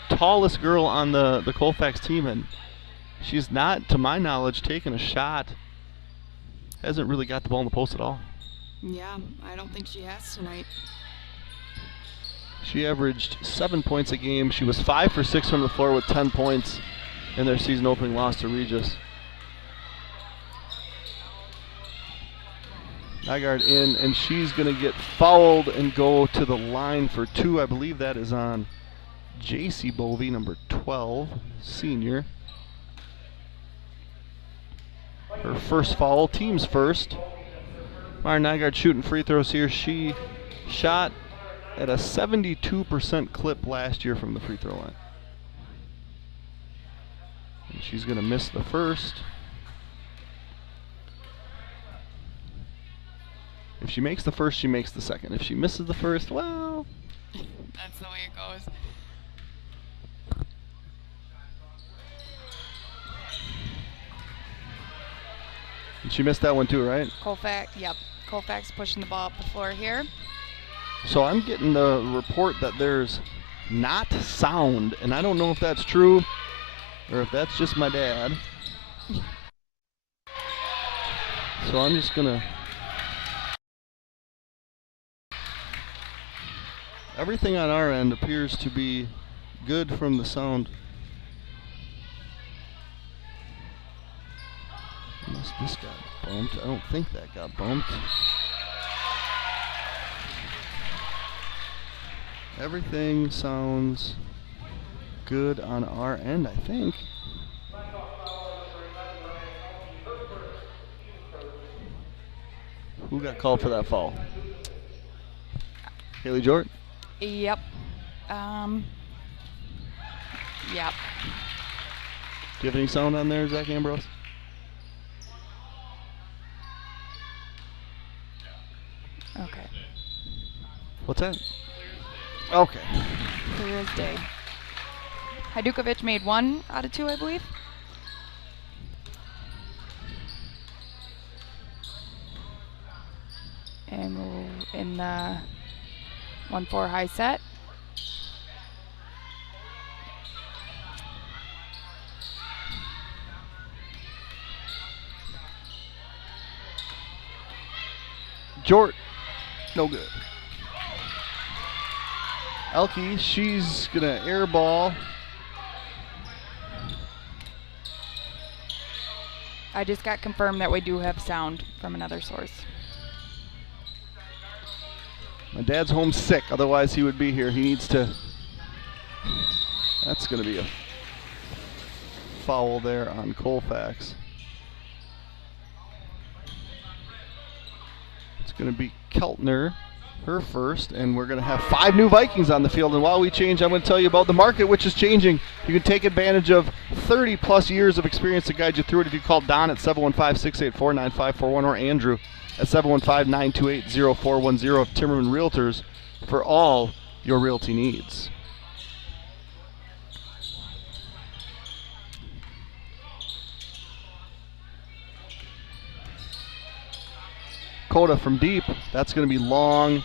tallest girl on the Colfax team, and she's not, to my knowledge, taken a shot. Hasn't really got the ball in the post at all. Yeah, I don't think she has tonight. She averaged 7 points a game. She was 5 for 6 from the floor with 10 points in their season opening loss to Regis. Nygaard in, and she's going to get fouled and go to the line for 2. I believe that is on J.C. Bovey, number 12, senior. Her first foul, team's first. Mara Nygaard shooting free throws here. She shot at a 72% clip last year from the free throw line. And she's going to miss the first. If she makes the first, she makes the second. If she misses the first, well... That's the way it goes. And she missed that one too, right? Colfax, yep. Colfax pushing the ball up the floor here. So I'm getting the report that there's not sound, and I don't know if that's true or if that's just my dad. So I'm just gonna... Everything on our end appears to be good from the sound. Unless this got bumped. I don't think that got bumped. Everything sounds good on our end, I think. Who got called for that foul? Haley Jort? Yep. Yep. Do you have any sound on there, Zach Ambrose? Okay. What's that? Okay. Clear as day. Hajdukovic made 1 out of 2, I believe. And we'll in the 1-4 high set. Jort, no good. Elke, she's gonna air ball. I just got confirmed that we do have sound from another source. My dad's home sick, otherwise he would be here. He needs to... That's gonna be a foul there on Colfax. It's gonna be Keltner, her first, and we're gonna have 5 new Vikings on the field. And while we change, I'm gonna tell you about the market, which is changing. You can take advantage of 30 plus years of experience to guide you through it if you call Don at 715-684-9541 or Andrew at 715-928-0410 of Timmerman Realtors for all your realty needs. Coda from deep. That's going to be long.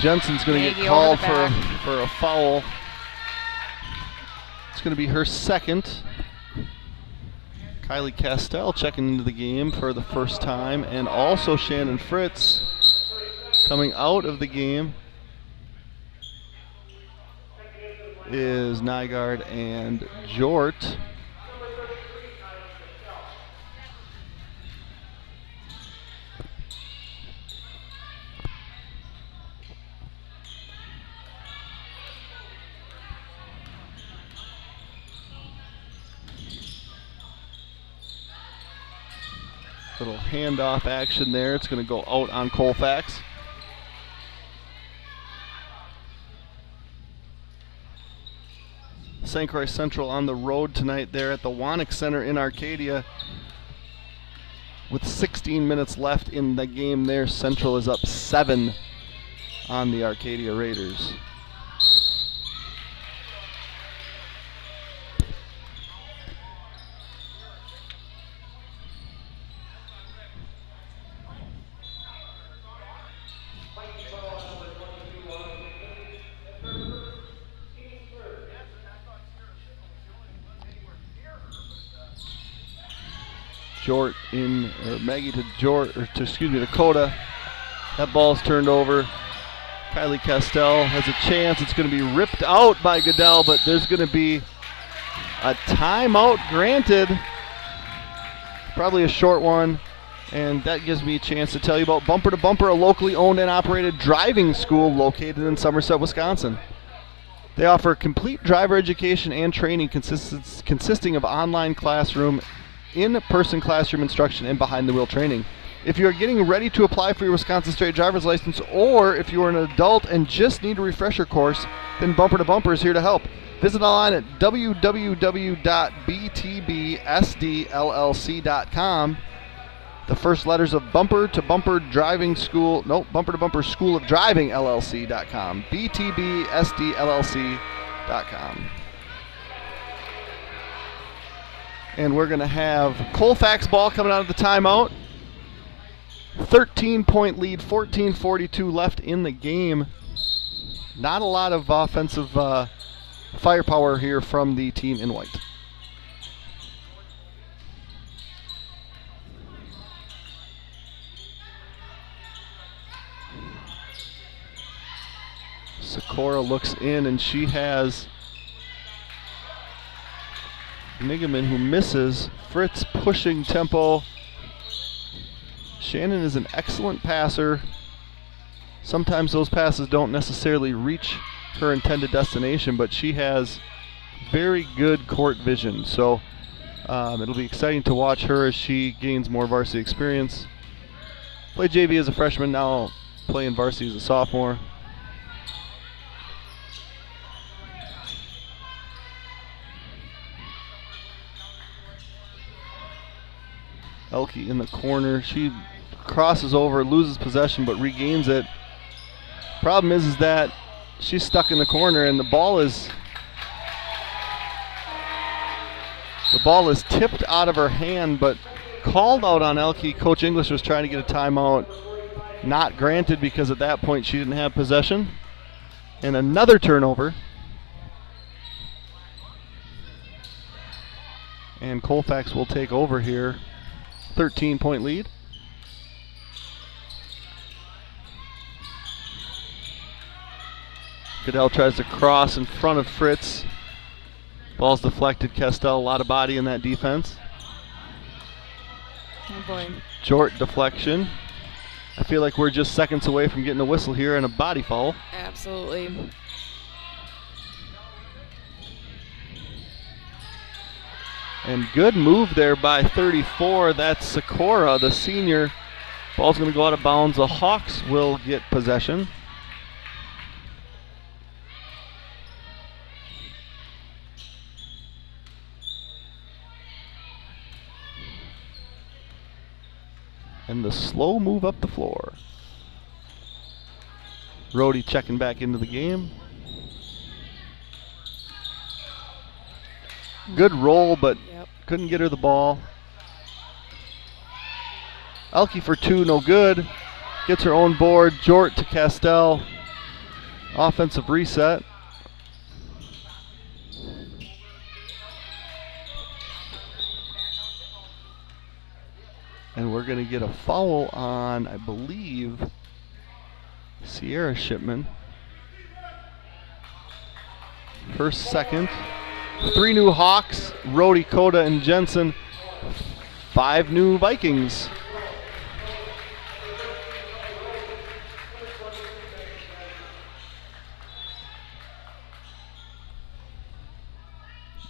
Jensen's going to get called for a foul. It's going to be her second. Kylie Castell checking into the game for the first time, and also Shannon Fritz coming out of the game is Nygaard and Jort. Little handoff action there. It's going to go out on Colfax. St. Croix Central on the road tonight there at the Wanik Center in Arcadia. With 16 minutes left in the game there, Central is up 7 on the Arcadia Raiders. Jort in, or Maggie to Jort, or to, excuse me, to Coda. That ball's turned over. Kylie Castell has a chance. It's going to be ripped out by Goodell, but there's going to be a timeout granted. Probably a short one. And that gives me a chance to tell you about Bumper to Bumper, a locally owned and operated driving school located in Somerset, Wisconsin. They offer complete driver education and training consisting of online classroom, in-person classroom instruction, and behind-the-wheel training. If you are getting ready to apply for your Wisconsin State driver's license, or if you are an adult and just need a refresher course, then Bumper to Bumper is here to help. Visit online at www.btbsdllc.com The first letters of Bumper to Bumper Driving School, nope, Bumper to Bumper School of Driving LLC.com. BTBSDLLC.com. And we're going to have Colfax ball coming out of the timeout. 13-point lead, 14:42 left in the game. Not a lot of offensive firepower here from the team in white. Sikora looks in, and she has Nigaman, who misses. Fritz pushing tempo. Shannon is an excellent passer. Sometimes those passes don't necessarily reach her intended destination, but she has very good court vision. So it'll be exciting to watch her as she gains more varsity experience. Played JV as a freshman, now playing varsity as a sophomore. Elke in the corner. She crosses over, loses possession, but regains it. Problem is that she's stuck in the corner, and the ball is tipped out of her hand, but called out on Elke. Coach English was trying to get a timeout. Not granted, because at that point she didn't have possession. And another turnover. And Colfax will take over here. 13-point lead. Goodell tries to cross in front of Fritz. Ball's deflected. Castell, a lot of body in that defense. Oh boy. Short deflection. I feel like we're just seconds away from getting a whistle here and a body foul. Absolutely. And good move there by 34. That's Sikora, the senior. Ball's going to go out of bounds. The Hawks will get possession. And the slow move up the floor. Rhodey checking back into the game. Good roll, but couldn't get her the ball. Elke for two, no good. Gets her own board. Jort to Castell. Offensive reset. And we're going to get a foul on, I believe, Sierra Shipman. Her second. 3 new Hawks, Rhodey, Coda, and Jensen. 5 new Vikings.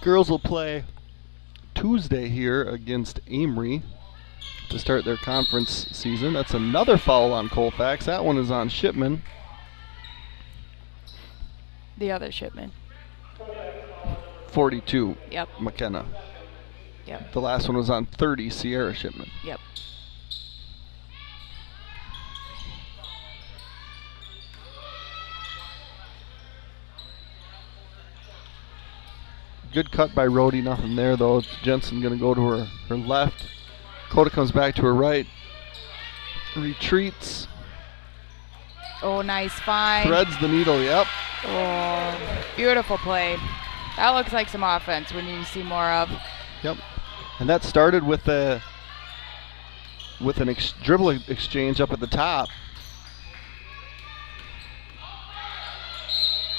Girls will play Tuesday here against Amory to start their conference season. That's another foul on Colfax. That one is on Shipman. The other Shipman. 42. Yep. McKenna. Yep. The last one was on 30, Sierra Shipman. Yep. Good cut by Rhodey, nothing there though. Jensen gonna go to her left. Coda comes back to her right. Retreats. Oh, nice find. Threads the needle, yep. Oh, beautiful play. That looks like some offense when you see more of. Yep. And that started with an dribble exchange up at the top.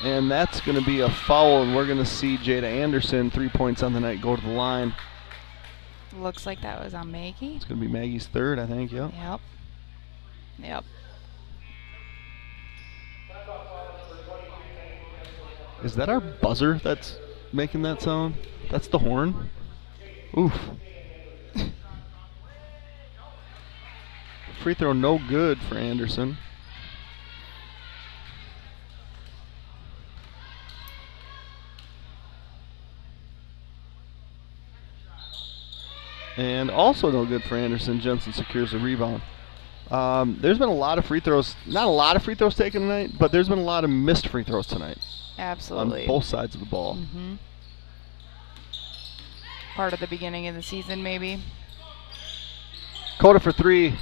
And that's going to be a foul, and we're going to see Jada Anderson, 3 points on the night, go to the line. Looks like that was on Maggie. It's going to be Maggie's third, I think, yep. Yep. Yep. Is that our buzzer that's making that sound? That's the horn? Oof. Free throw no good for Anderson. And also no good for Anderson. Jensen secures the rebound. There's been a lot of free throws. Not a lot of free throws taken tonight, but there's been a lot of missed free throws tonight. Absolutely. On both sides of the ball. Part of the beginning of the season, maybe. Coda for 3.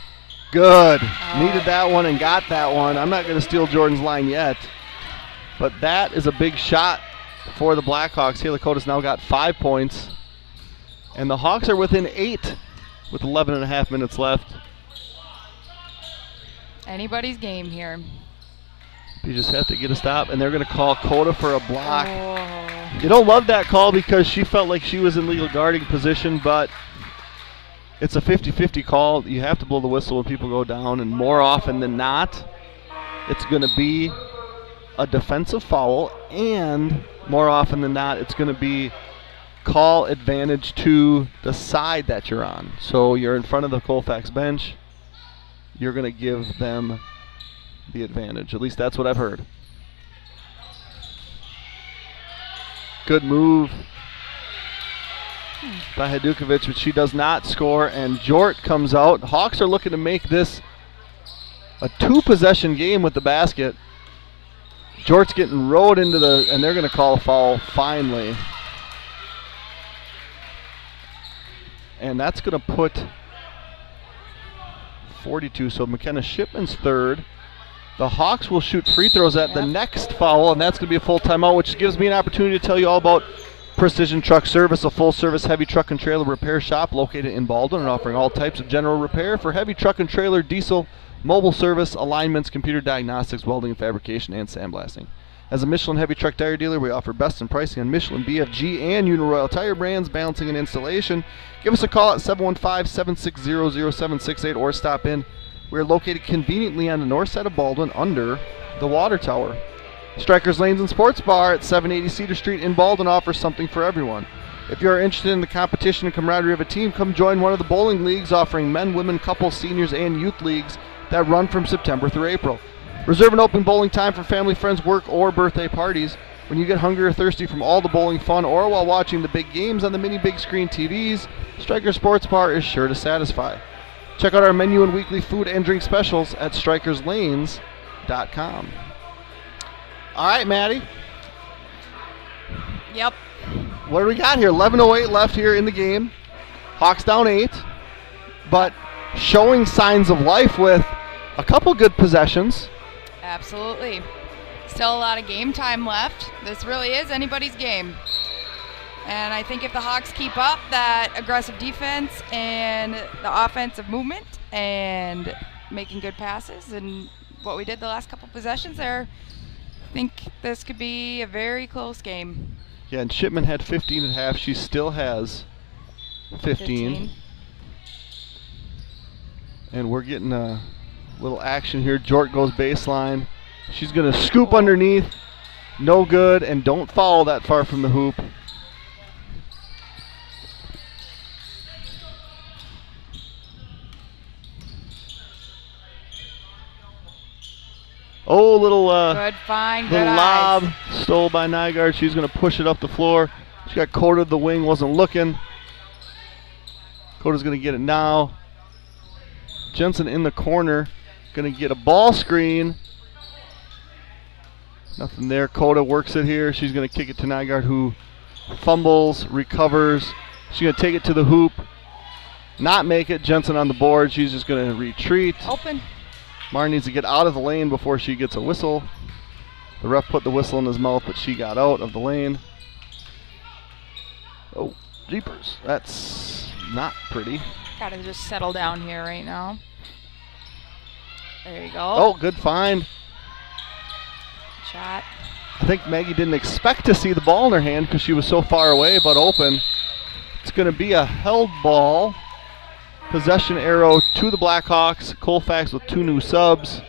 Good. Needed that one and got that one. I'm not going to steal Jordan's line yet. But that is a big shot for the Blackhawks. Haley Coda's now got 5 points. And the Hawks are within 8 with 11 and a half minutes left. Anybody's game here. You just have to get a stop, and they're going to call Coda for a block. You don't love that call because she felt like she was in legal guarding position, but it's a 50-50 call. You have to blow the whistle when people go down, and more often than not, it's going to be a defensive foul, and more often than not, it's going to be call advantage to the side that you're on. So you're in front of the Colfax bench. You're going to give them the advantage. At least that's what I've heard. Good move by Hadukovic, but she does not score, and Jort comes out. Hawks are looking to make this a 2-possession game with the basket. Jort's getting rode into and they're going to call a foul finally. And that's going to put 42, so McKenna Shipman's third. The Hawks will shoot free throws at the next foul, and that's going to be a full timeout, which gives me an opportunity to tell you all about Precision Truck Service, a full-service heavy truck and trailer repair shop located in Baldwin and offering all types of general repair for heavy truck and trailer, diesel, mobile service, alignments, computer diagnostics, welding and fabrication, and sandblasting. As a Michelin heavy truck tire dealer, we offer best in pricing on Michelin, BFG, and Uniroyal tire brands, balancing and installation. Give us a call at 715-760-0768 or stop in. We are located conveniently on the north side of Baldwin under the water tower. Strikers Lanes and Sports Bar at 780 Cedar Street in Baldwin offers something for everyone. If you are interested in the competition and camaraderie of a team, come join one of the bowling leagues offering men, women, couples, seniors, and youth leagues that run from September through April. Reserve an open bowling time for family, friends, work, or birthday parties. When you get hungry or thirsty from all the bowling fun or while watching the big games on the mini big screen TVs, Striker Sports Bar is sure to satisfy. Check out our menu and weekly food and drink specials at StrikersLanes.com. All right, Maddie. Yep. What do we got here? 11:08 left here in the game. Hawks down 8, but showing signs of life with a couple good possessions. Absolutely. Still a lot of game time left. This really is anybody's game. And I think if the Hawks keep up that aggressive defense and the offensive movement and making good passes and what we did the last couple possessions there, I think this could be a very close game. Yeah, and Shipman had 15 at half. She still has 15. And we're getting a little action here. Jort goes baseline. She's going to scoop underneath. No good, and don't foul that far from the hoop. Oh, little good find, little good lob eyes. stole by Nygaard. She's going to push it up the floor. She got quartered the wing, wasn't looking. Coda's going to get it now. Jensen in the corner, going to get a ball screen. Nothing there. Coda works it here. She's going to kick it to Nygaard, who fumbles, recovers. She's going to take it to the hoop, not make it. Jensen on the board. She's just going to retreat. Open. Mar needs to get out of the lane before she gets a whistle. The ref put the whistle in his mouth, but she got out of the lane. Oh, jeepers. That's not pretty. Gotta just settle down here right now. There you go. Oh, good find. Shot. I think Maggie didn't expect to see the ball in her hand because she was so far away, but open. It's going to be a held ball. Possession arrow to the Blackhawks. Colfax with 2 new subs.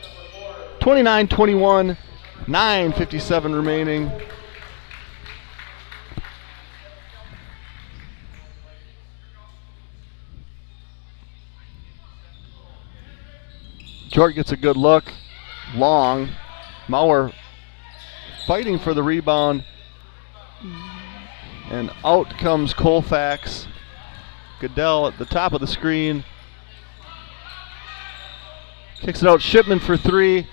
29-21, 9:57 remaining. Jort gets a good look. Long. Mauer fighting for the rebound. And out comes Colfax. Goodell at the top of the screen. Kicks it out. Shipman for three.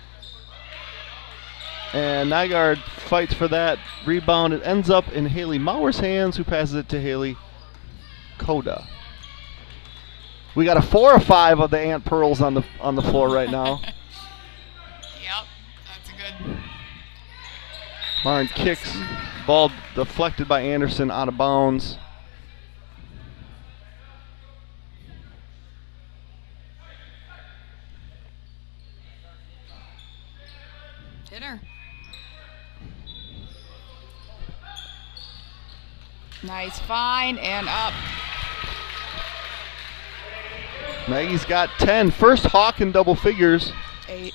And Nygaard fights for that rebound. It ends up in Haley Mauer's hands, who passes it to Haley Koda. We got a 4 or 5 of the Ant Pearls on the floor right now. Yep, that's a good. Martin kicks, ball deflected by Anderson out of bounds. Hitter. Nice find and up. Maggie's got 10. First Hawk in double figures. 8.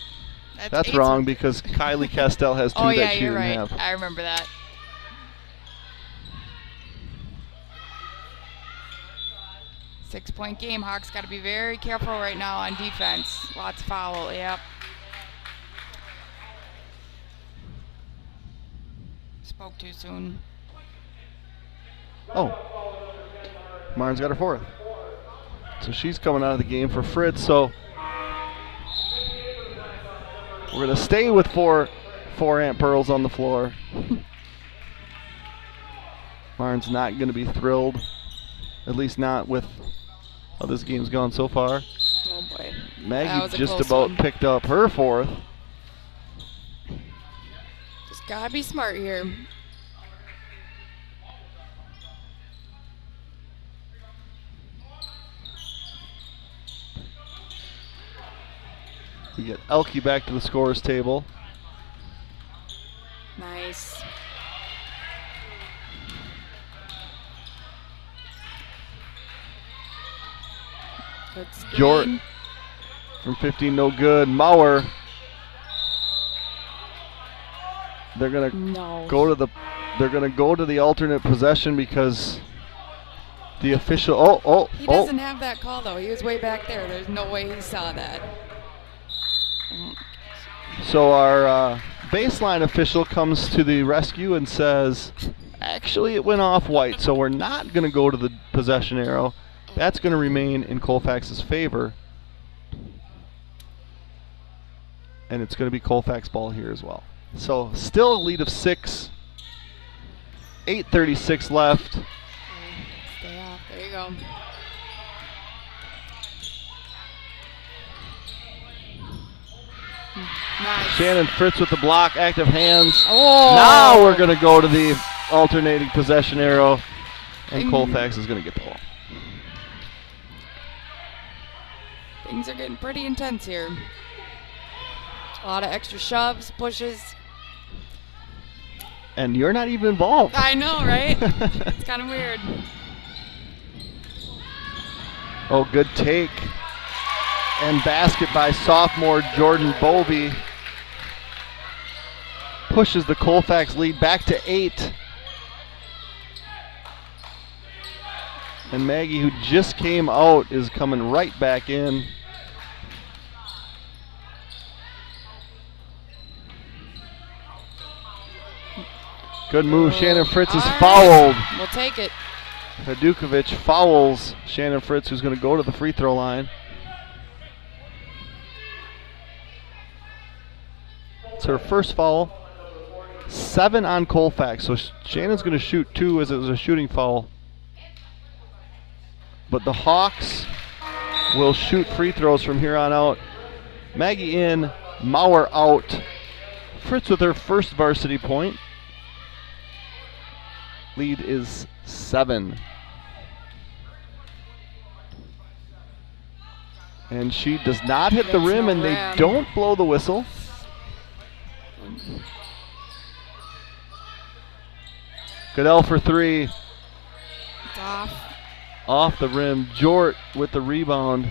That's 8's wrong because Kylie Castell has 2 oh, that yeah, she you're didn't right. have. I remember that. Six-point game. Hawks got to be very careful right now on defense. Lots of foul. Yep. Spoke too soon. Oh. Martin's got her 4th. So she's coming out of the game for Fritz. So we're going to stay with four Ant Pearls on the floor. Martin's not going to be thrilled, at least not with how this game's gone so far. Oh boy. Maggie just about picked up her 4th. Just gotta be smart here. We get Elke back to the scorer's table. Nice. Good screen. Jort from 15, no good. Mauer. They're gonna go to the. They're gonna go to the alternate possession because the official. He doesn't have that call though. He was way back there. There's no way he saw that. So our baseline official comes to the rescue and says, actually it went off white, so we're not going to go to the possession arrow. That's going to remain in Colfax's favor. And it's going to be Colfax ball here as well. So still a lead of 6. 8:36 left. Stay off. There you go. Nice. Shannon Fritz with the block, active hands. Oh. Now we're going to go to the alternating possession arrow, and Colfax is going to get the ball. Things are getting pretty intense here. A lot of extra shoves, pushes. And you're not even involved. I know, right? It's kind of weird. Oh, good take. And basket by sophomore Jordan Bovey. Pushes the Colfax lead back to 8. And Maggie, who just came out, is coming right back in. Good move. Shannon Fritz is fouled. We'll take it. Hadukovic fouls Shannon Fritz, who's going to go to the free throw line. It's her first foul. 7 on Colfax. So Shannon's going to shoot 2 as it was a shooting foul. But the Hawks will shoot free throws from here on out. Maggie in, Mauer out. Fritz with her first varsity point. Lead is 7. And she does not hit the rim, and they don't blow the whistle. Goodell for 3. It's off. Off the rim. Jort with the rebound.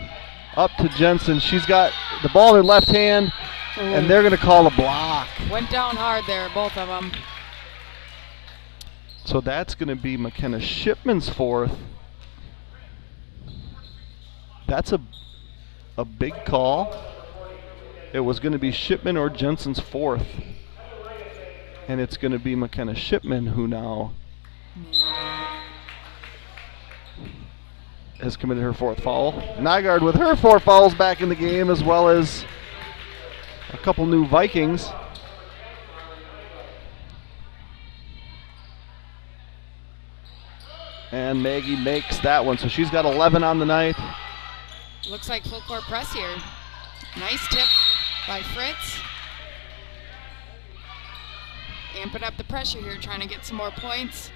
Up to Jensen. She's got the ball in her left hand, and they're going to call a block. Went down hard there, both of them. So that's going to be McKenna Shipman's 4th. That's a big call. It was going to be Shipman or Jensen's 4th. And it's going to be McKenna Shipman who now has committed her 4th foul. Nygaard with her 4 fouls back in the game, as well as a couple new Vikings. And Maggie makes that one, so she's got 11 on the night. Looks like full court press here. Nice tip by Fritz. Amping up the pressure here, trying to get some more points.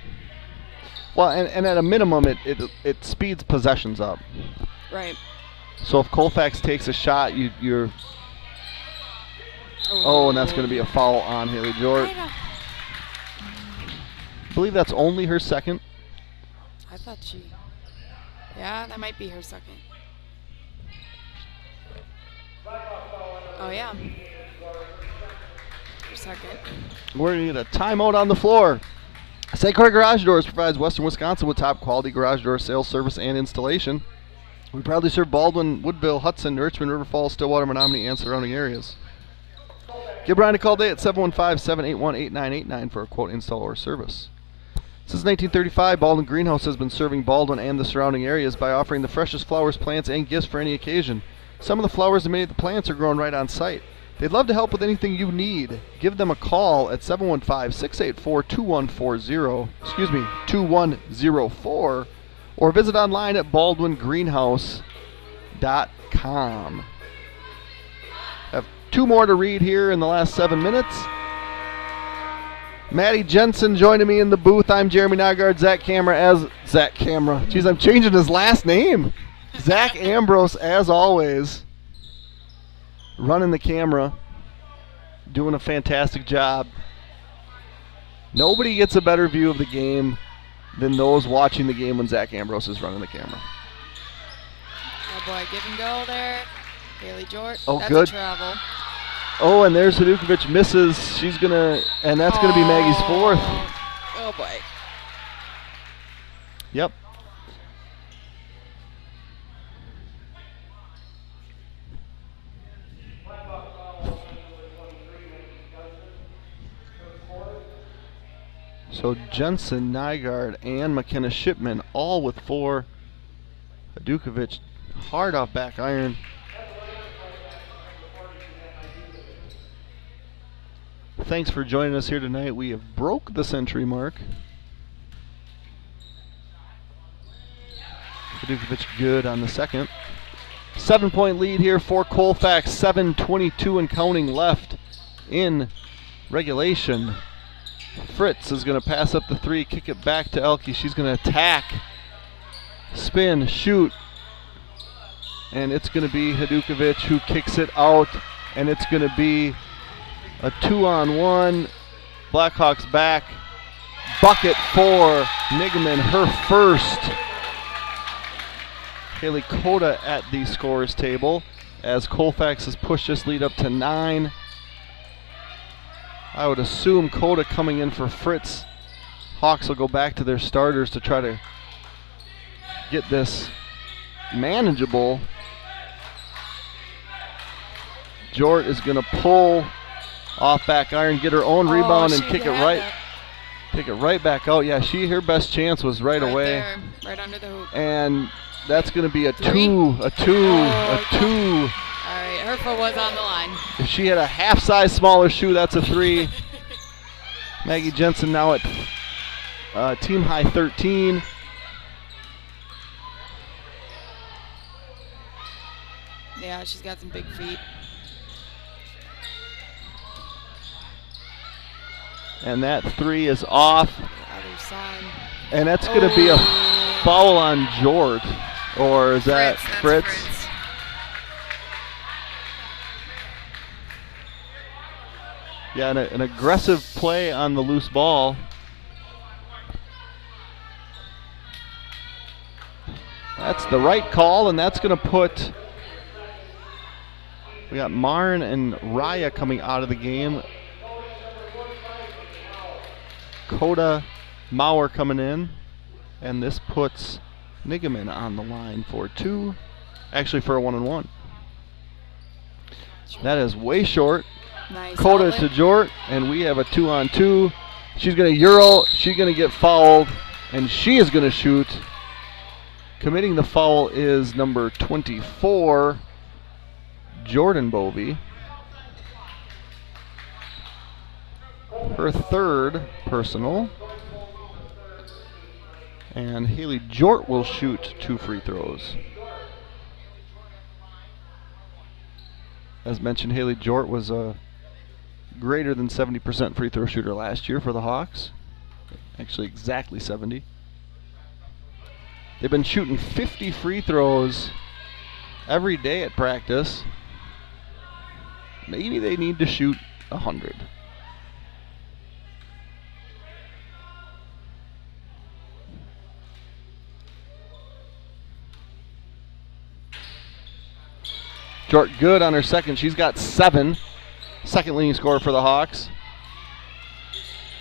Well, and at a minimum, it speeds possessions up. Right. So if Colfax takes a shot, you're. Oh, and that's going to be a foul on Haley Jort. I believe that's only her 2nd. I thought she. Yeah, that might be her 2nd. Oh, yeah. Her 2nd. We're going to get a timeout on the floor. St. Croix Garage Doors provides Western Wisconsin with top quality garage door sales, service, and installation. We proudly serve Baldwin, Woodville, Hudson, Richmond, River Falls, Stillwater, Menominee, and surrounding areas. Give Brian a call today at 715-781-8989 for a quote, install, or service. Since 1935, Baldwin Greenhouse has been serving Baldwin and the surrounding areas by offering the freshest flowers, plants, and gifts for any occasion. Some of the flowers and many of the plants are grown right on site. They'd love to help with anything you need. Give them a call at 715-684-2140, 2104, or visit online at baldwingreenhouse.com. Have 2 more to read here in the last 7 minutes. Maddie Jensen joining me in the booth. I'm Jeremy Nygaard. Zach Camera. Jeez, I'm changing his last name. Zach Ambrose, as always, running the camera, doing a fantastic job. Nobody gets a better view of the game than those watching the game when Zach Ambrose is running the camera. Oh boy, give and go there. Haley Jort. Oh, that's good. A travel. Oh, and there's Hadukovic misses. She's gonna, and that's gonna be Maggie's 4th. Oh boy. Yep. So Jensen, Nygaard, and McKenna Shipman all with 4. Hadukovic hard off back iron. Thanks for joining us here tonight. We have broke the century mark. Hadukovic good on the 2nd. 7-point lead here for Colfax. 7:22 and counting left in regulation. Fritz is going to pass up the 3, kick it back to Elke. She's going to attack, spin, shoot, and it's going to be Hadukovic who kicks it out, and it's going to be a 2-on-1. Blackhawks back. Bucket for Nigaman, her 1st. Haley Coda at the scorers table as Colfax has pushed this lead up to 9. I would assume Coda coming in for Fritz. Hawks will go back to their starters to try to get this manageable. Jort is going to pull off back iron, get her own rebound, and kick it right back out. Yeah, her best chance was right away. There, right under the hoop. And that's going to be a 2, a 2, Oh, a 2. All right, her foot was on the line. If she had a half-size smaller shoe, that's a 3. Maggie Jensen now at team high 13. Yeah, she's got some big feet. And that 3 is off. Other side. And that's going to be a foul on Jort. Or is that Fritz? Yeah, an aggressive play on the loose ball. That's the right call, and that's going to put... We got Marn and Raya coming out of the game. Coda Mauer coming in, and this puts Nigaman on the line for 2, actually for a 1-on-1. That is way short. Nice Coda outlet. to Jort, and we have a 2-on-2. She's going to Euro, she's going to get fouled, and she is going to shoot. Committing the foul is number 24, Jordan Bovey. Her third personal. And Haley Jort will shoot 2 free throws. As mentioned, Haley Jort was a greater than 70% free throw shooter last year for the Hawks. Actually, exactly 70. They've been shooting 50 free throws every day at practice. Maybe they need to shoot 100. Jort good on her second. She's got 7. Second leading scorer for the Hawks.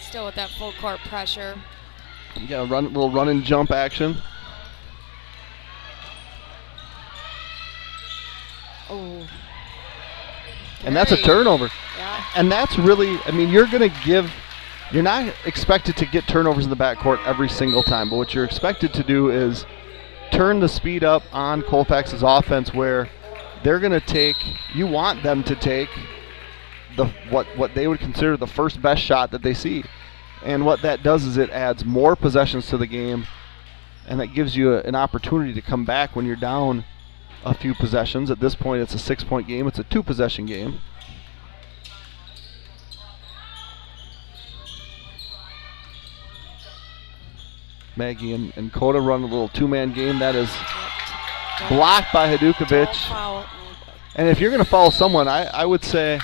Still with that full court pressure. Yeah, little run and jump action. Oh. And that's a turnover. Yeah. And that's really, I mean, you're not expected to get turnovers in the backcourt every single time, but what you're expected to do is turn the speed up on Colfax's offense where they're going to take, you want them to take what they would consider the first best shot that they see. And what that does is it adds more possessions to the game, and that gives you an opportunity to come back when you're down a few possessions. At this point, it's a 6-point game. It's a 2-possession game. Maggie and Coda run a little 2-man game. That is blocked by Hadukovic. And if you're going to foul someone, I would say...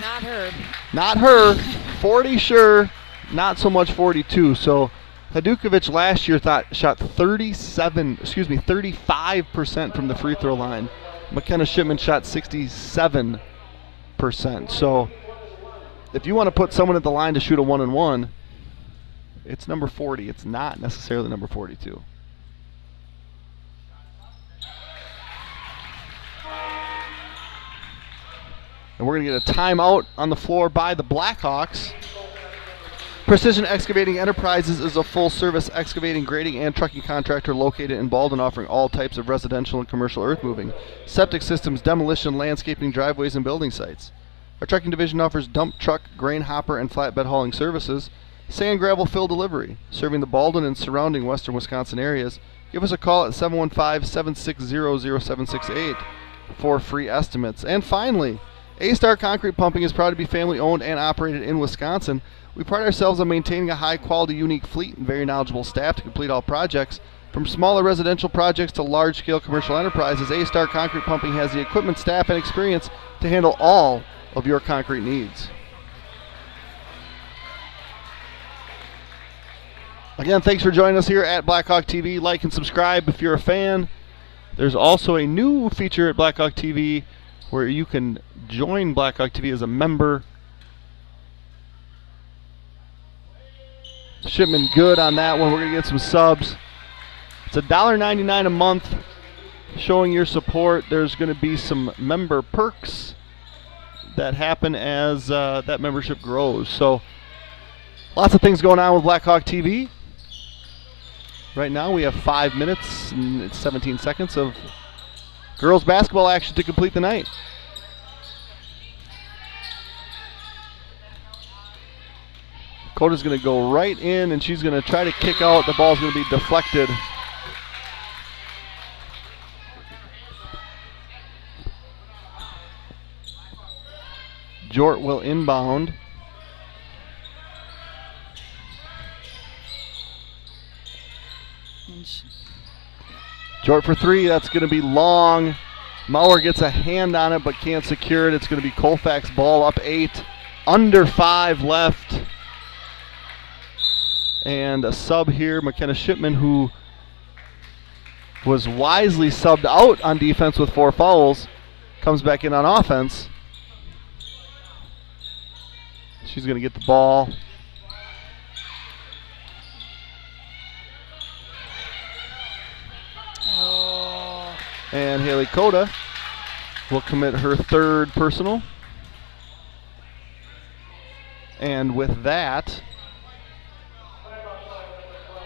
Not her. Not her. 40 sure, not so much 42. So Hadukovic last year shot 35% from the free throw line. McKenna Shipman shot 67%. So if you want to put someone at the line to shoot a 1-and-1, it's number 40. It's not necessarily number 42. And we're going to get a timeout on the floor by the Blackhawks. Precision Excavating Enterprises is a full-service excavating, grading, and trucking contractor located in Baldwin, offering all types of residential and commercial earth moving, septic systems, demolition, landscaping, driveways, and building sites. Our trucking division offers dump truck, grain hopper, and flatbed hauling services, sand, gravel, fill delivery, serving the Baldwin and surrounding western Wisconsin areas. Give us a call at 715-760-0768 for free estimates. And finally, A-Star Concrete Pumping is proud to be family-owned and operated in Wisconsin. We pride ourselves on maintaining a high-quality, unique fleet and very knowledgeable staff to complete all projects. From smaller residential projects to large-scale commercial enterprises, A-Star Concrete Pumping has the equipment, staff, and experience to handle all of your concrete needs. Again, thanks for joining us here at Blackhawk TV. Like and subscribe if you're a fan. There's also a new feature at Blackhawk TV where you can join Blackhawk TV as a member. Shipment good on that one. We're going to get some subs. It's $1.99 a month, showing your support. There's going to be some member perks that happen as that membership grows. So lots of things going on with Blackhawk TV. Right now we have 5 minutes and 17 seconds of girls basketball action to complete the night. Coda's going to go right in, and she's going to try to kick out. The ball's going to be deflected. Jort will inbound. Jort for three. That's going to be long. Mauer gets a hand on it but can't secure it. It's going to be Colfax ball, up 8. Under 5 left. And a sub here, McKenna Shipman, who was wisely subbed out on defense with 4 fouls, comes back in on offense. She's going to get the ball. And Haley Coda will commit her 3rd personal. And with that,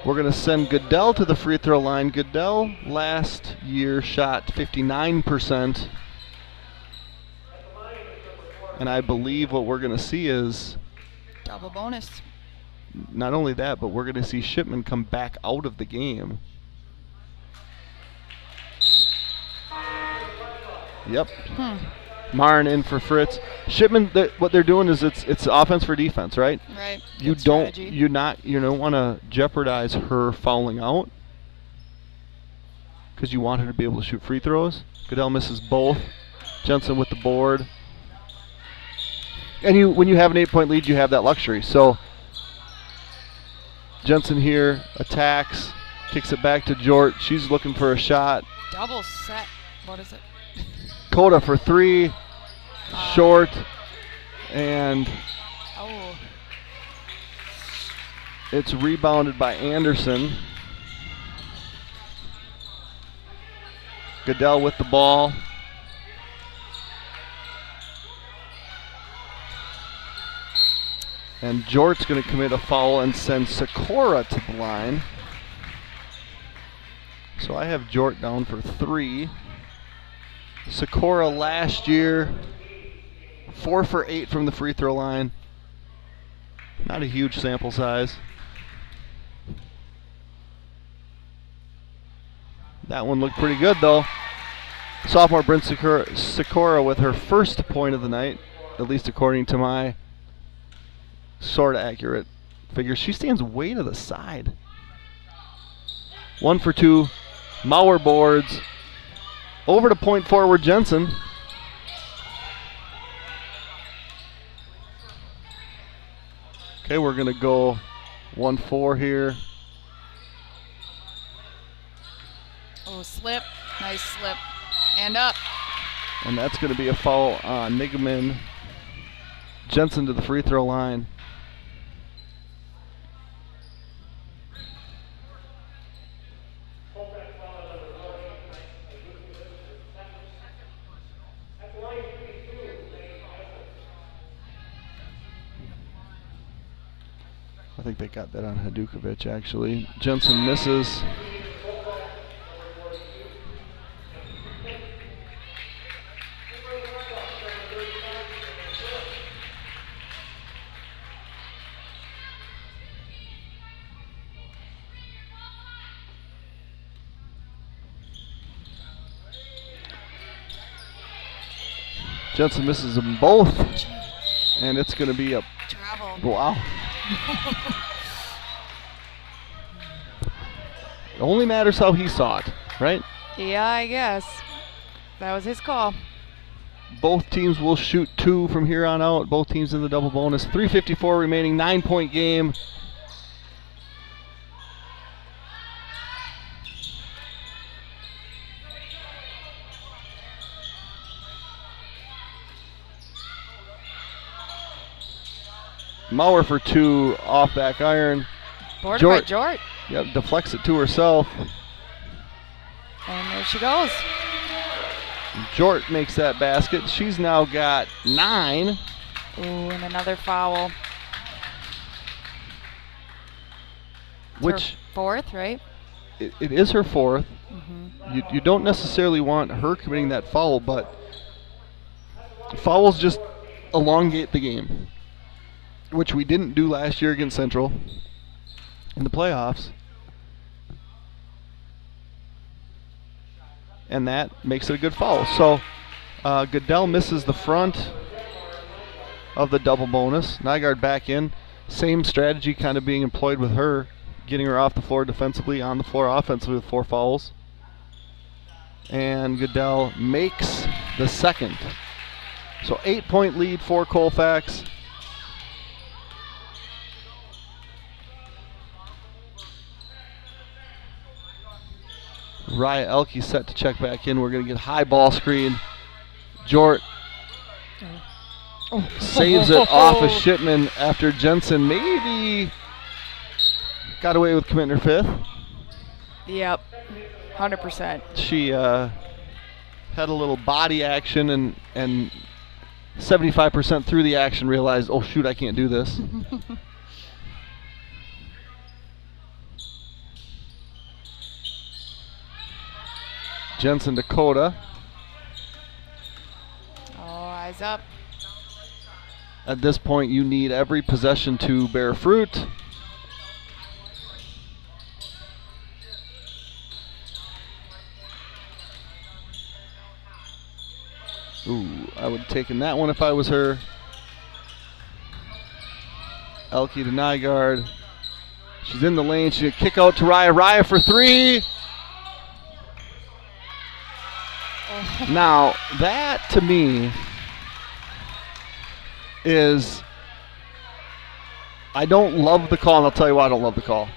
We're going to send Goodell to the free throw line. Goodell last year shot 59%. And I believe what we're going to see is double bonus. Not only that, but we're going to see Shipman come back out of the game. Yep. Marn in for Fritz. Shipman, what they're doing is it's offense for defense, right? Right. You don't want to jeopardize her fouling out because you want her to be able to shoot free throws. Goodell misses both. Jensen with the board. And when you have an 8-point lead, you have that luxury. So Jensen here attacks, kicks it back to Jort. She's looking for a shot. Double set. What is it? Coda for 3, short, and it's rebounded by Anderson. Goodell with the ball. And Jort's going to commit a foul and send Sikora to the line. So I have Jort down for 3. Sikora last year, 4 for 8 from the free throw line. Not a huge sample size. That one looked pretty good though. Sophomore Brent Sikora with her first point of the night, at least according to my sort of accurate figures. She stands way to the side. 1 for 2. Mauer boards. Over to point forward Jensen. Okay, we're going to go 1-4 here. Oh, slip. Nice slip. And up. And that's going to be a foul on Nigaman. Jensen to the free throw line. I think they got that on Hadukovic, actually. Jensen misses. Jensen misses them both. And it's going to be a travel. Wow. It only matters how he saw it, right? Yeah, I guess. That was his call. Both teams will shoot 2 from here on out. Both teams in the double bonus. 3:54 remaining, 9-point game. Mauer for 2 off back iron. Boarded by Jort. Yep, deflects it to herself. And there she goes. Jort makes that basket. She's now got 9. Ooh, and another foul. Which her 4th, right? It is her 4th. You don't necessarily want her committing that foul, but fouls just elongate the game, which we didn't do last year against Central in the playoffs. And that makes it a good foul. So Goodell misses the front of the double bonus. Nygaard back in. Same strategy kind of being employed with her, getting her off the floor defensively, on the floor offensively with 4 fouls. And Goodell makes the second. So 8-point lead for Colfax. Raya Elke set to check back in. We're going to get high ball screen. Jort saves it off of Shipman after Jensen maybe got away with committing her 5th. Yep, 100%. She had a little body action and 75% through the action realized, oh shoot, I can't do this. Jensen Dakota. Oh, eyes up. At this point, you need every possession to bear fruit. Ooh, I would have taken that one if I was her. Elke to Nygaard. She's in the lane. She's going to kick out to Raya. Raya for three. Oh. Now, that to me is, I don't love the call, and I'll tell you why I don't love the call.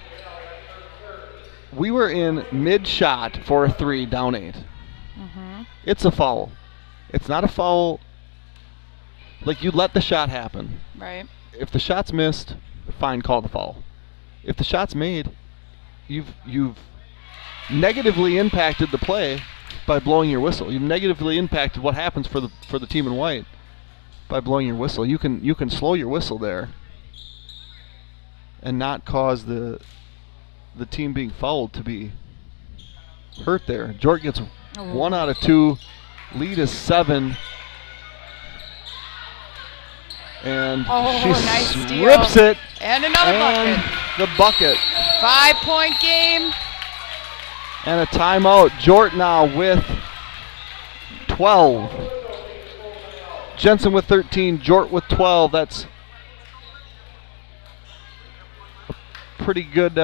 We were in mid-shot for a three, down 8. Mm-hmm. It's a foul. It's not a foul. Like, you let the shot happen. Right. If the shot's missed, fine, call the foul. If the shot's made, you've negatively impacted the play by blowing your whistle. You've negatively impacted what happens for the team in white by blowing your whistle. You can slow your whistle there and not cause the team being fouled to be hurt there. Jort gets 1 out of 2. Lead is 7. And she nice rips steal. it. And another and bucket. The bucket. 5-point game. And a timeout. Jort now with 12. Jensen with 13. Jort with 12. That's a pretty good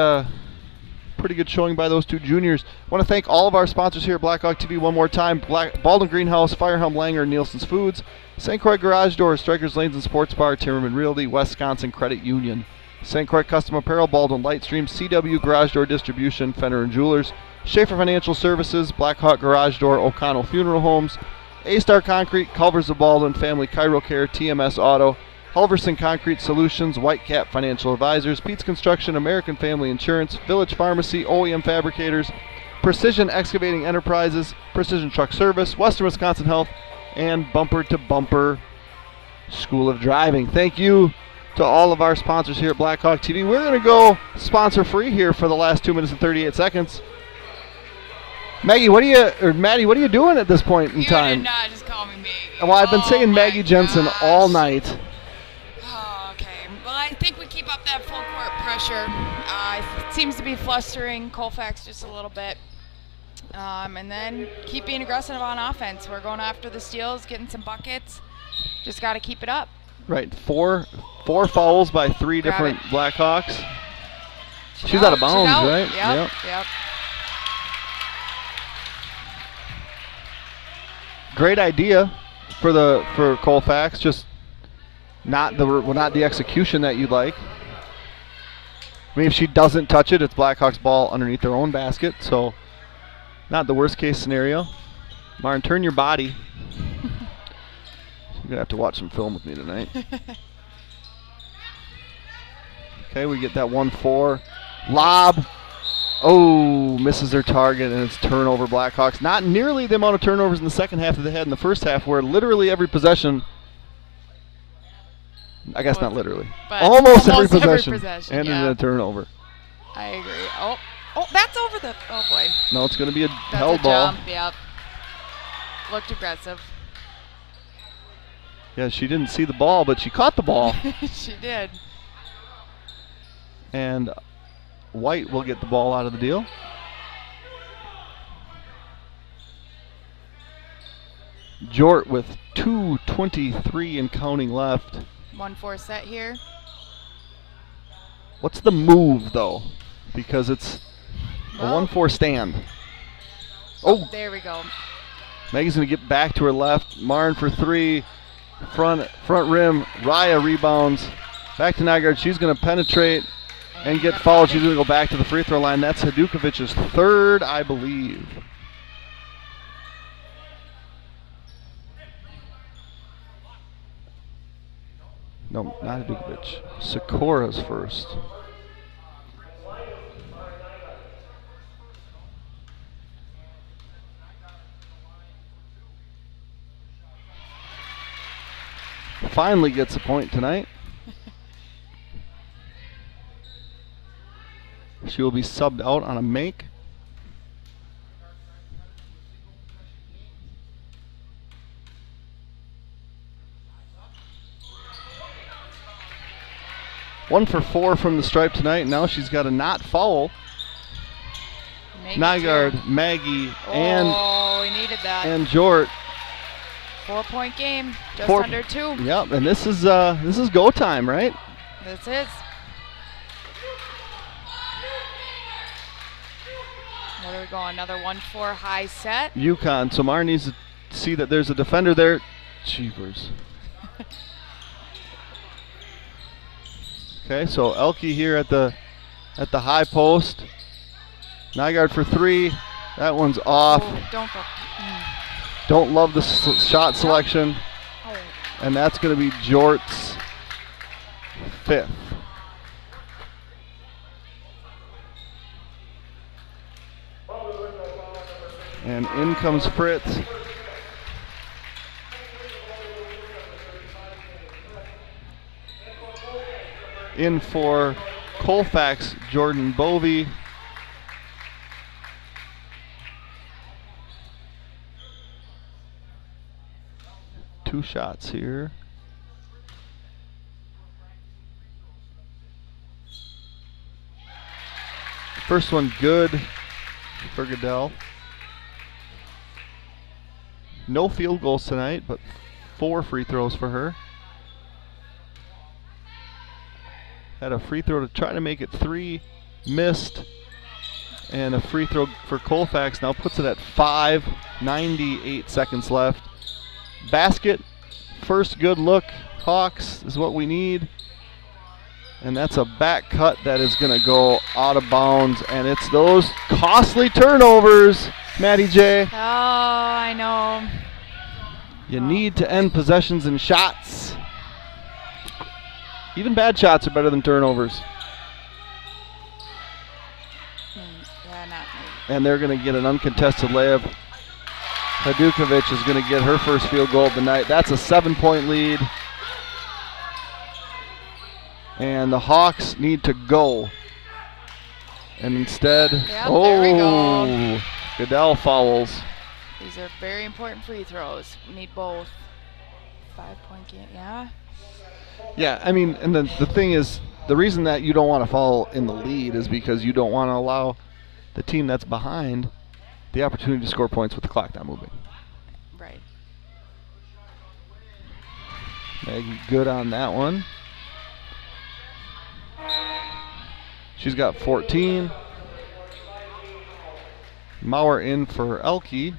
showing by those two juniors. I want to thank all of our sponsors here at Blackhawk TV one more time. Baldwin Greenhouse, Firehelm Langer, Nielsen's Foods, St. Croix Garage Doors, Strikers Lanes and Sports Bar, Timmerman Realty, Wisconsin Credit Union, St. Croix Custom Apparel, Baldwin Lightstream, CW Garage Door Distribution, Fenner and Jewelers, Schaefer Financial Services, Blackhawk Garage Door, O'Connell Funeral Homes, A-Star Concrete, Culvers of Baldwin, Family Chiro Care, TMS Auto, Halverson Concrete Solutions, Whitecap Financial Advisors, Pete's Construction, American Family Insurance, Village Pharmacy, OEM Fabricators, Precision Excavating Enterprises, Precision Truck Service, Western Wisconsin Health, and Bumper to Bumper School of Driving. Thank you to all of our sponsors here at Blackhawk TV. We're going to go sponsor free here for the last 2 minutes and 38 seconds. Maddie, what are you doing at this point in time? You did not just call me Maggie. Well, I've been saying Maggie Jensen all night. Oh, okay. Well, I think we keep up that full court pressure. It seems to be flustering Colfax just a little bit. And then keep being aggressive on offense. We're going after the steals, getting some buckets. Just got to keep it up. Right. Four fouls by 3 different Blackhawks. She's out of bounds, right? Yep. Great idea for Colfax, just not the execution that you'd like. I mean, if she doesn't touch it, it's Blackhawks ball underneath their own basket, so not the worst case scenario. Martin, turn your body. You're gonna have to watch some film with me tonight. Okay, we get that 1-4 lob. Oh, misses their target, and it's turnover Blackhawks. Not nearly the amount of turnovers in the second half that they had in the first half, where literally every possession, I guess not literally, almost every possession ended in a turnover. I agree. Oh, that's over the, oh boy. No, it's going to be a That's held a ball. Jump, yep. Looked aggressive. Yeah, she didn't see the ball, but she caught the ball. She did. And White will get the ball out of the deal. Jort with 2:23 and counting left. 1-4 set here. What's the move, though? Because it's a 1-4 stand. Oh, there we go. Maggie's going to get back to her left. Marn for 3. Front rim. Raya rebounds. Back to Nygaard. She's going to penetrate and get fouled. She's going to go back to the free throw line. That's Hadukovic's 3rd, I believe. No, not Hadukovic. Sikora's first. Finally gets a point tonight. She will be subbed out on a make. 1 for 4 from the stripe tonight. Now she's got a not foul. Nygaard, Maggie, we needed that. and Jort. 4-point game, just under 2. Yep, and this is go time, right? This is. Where do we go? Another 1-4 high set. UConn. So Mar needs to see that there's a defender there. Cheapers. Okay, so Elke here at the high post. Nygaard for 3. That one's off. Oh, don't go. Don't love the shot selection. Oh. And that's going to be Jort's 5th. And in comes Fritz. In for Colfax, Jordan Bovey. Two shots here. First one good for Goodell. No field goals tonight, but 4 free throws for her. Had a free throw to try to make it 3, missed. And a free throw for Colfax now puts it at 5, 98 seconds left. Basket, first good look, Hawks is what we need. And that's a back cut that is going to go out of bounds. And it's those costly turnovers, Maddie J. Oh, I know. You need to end possessions in shots. Even bad shots are better than turnovers. Yeah, not me. And they're going to get an uncontested layup. Hadukovic is going to get her first field goal of the night. That's a 7-point lead. And the Hawks need to go. And instead, there we go. Goodell fouls. These are very important free throws. We need both. 5-point game, yeah? Yeah, I mean, and the thing is, the reason that you don't want to foul in the lead is because you don't want to allow the team that's behind the opportunity to score points with the clock not moving. Right. Maggie good on that one. She's got 14. Mauer in for Elke.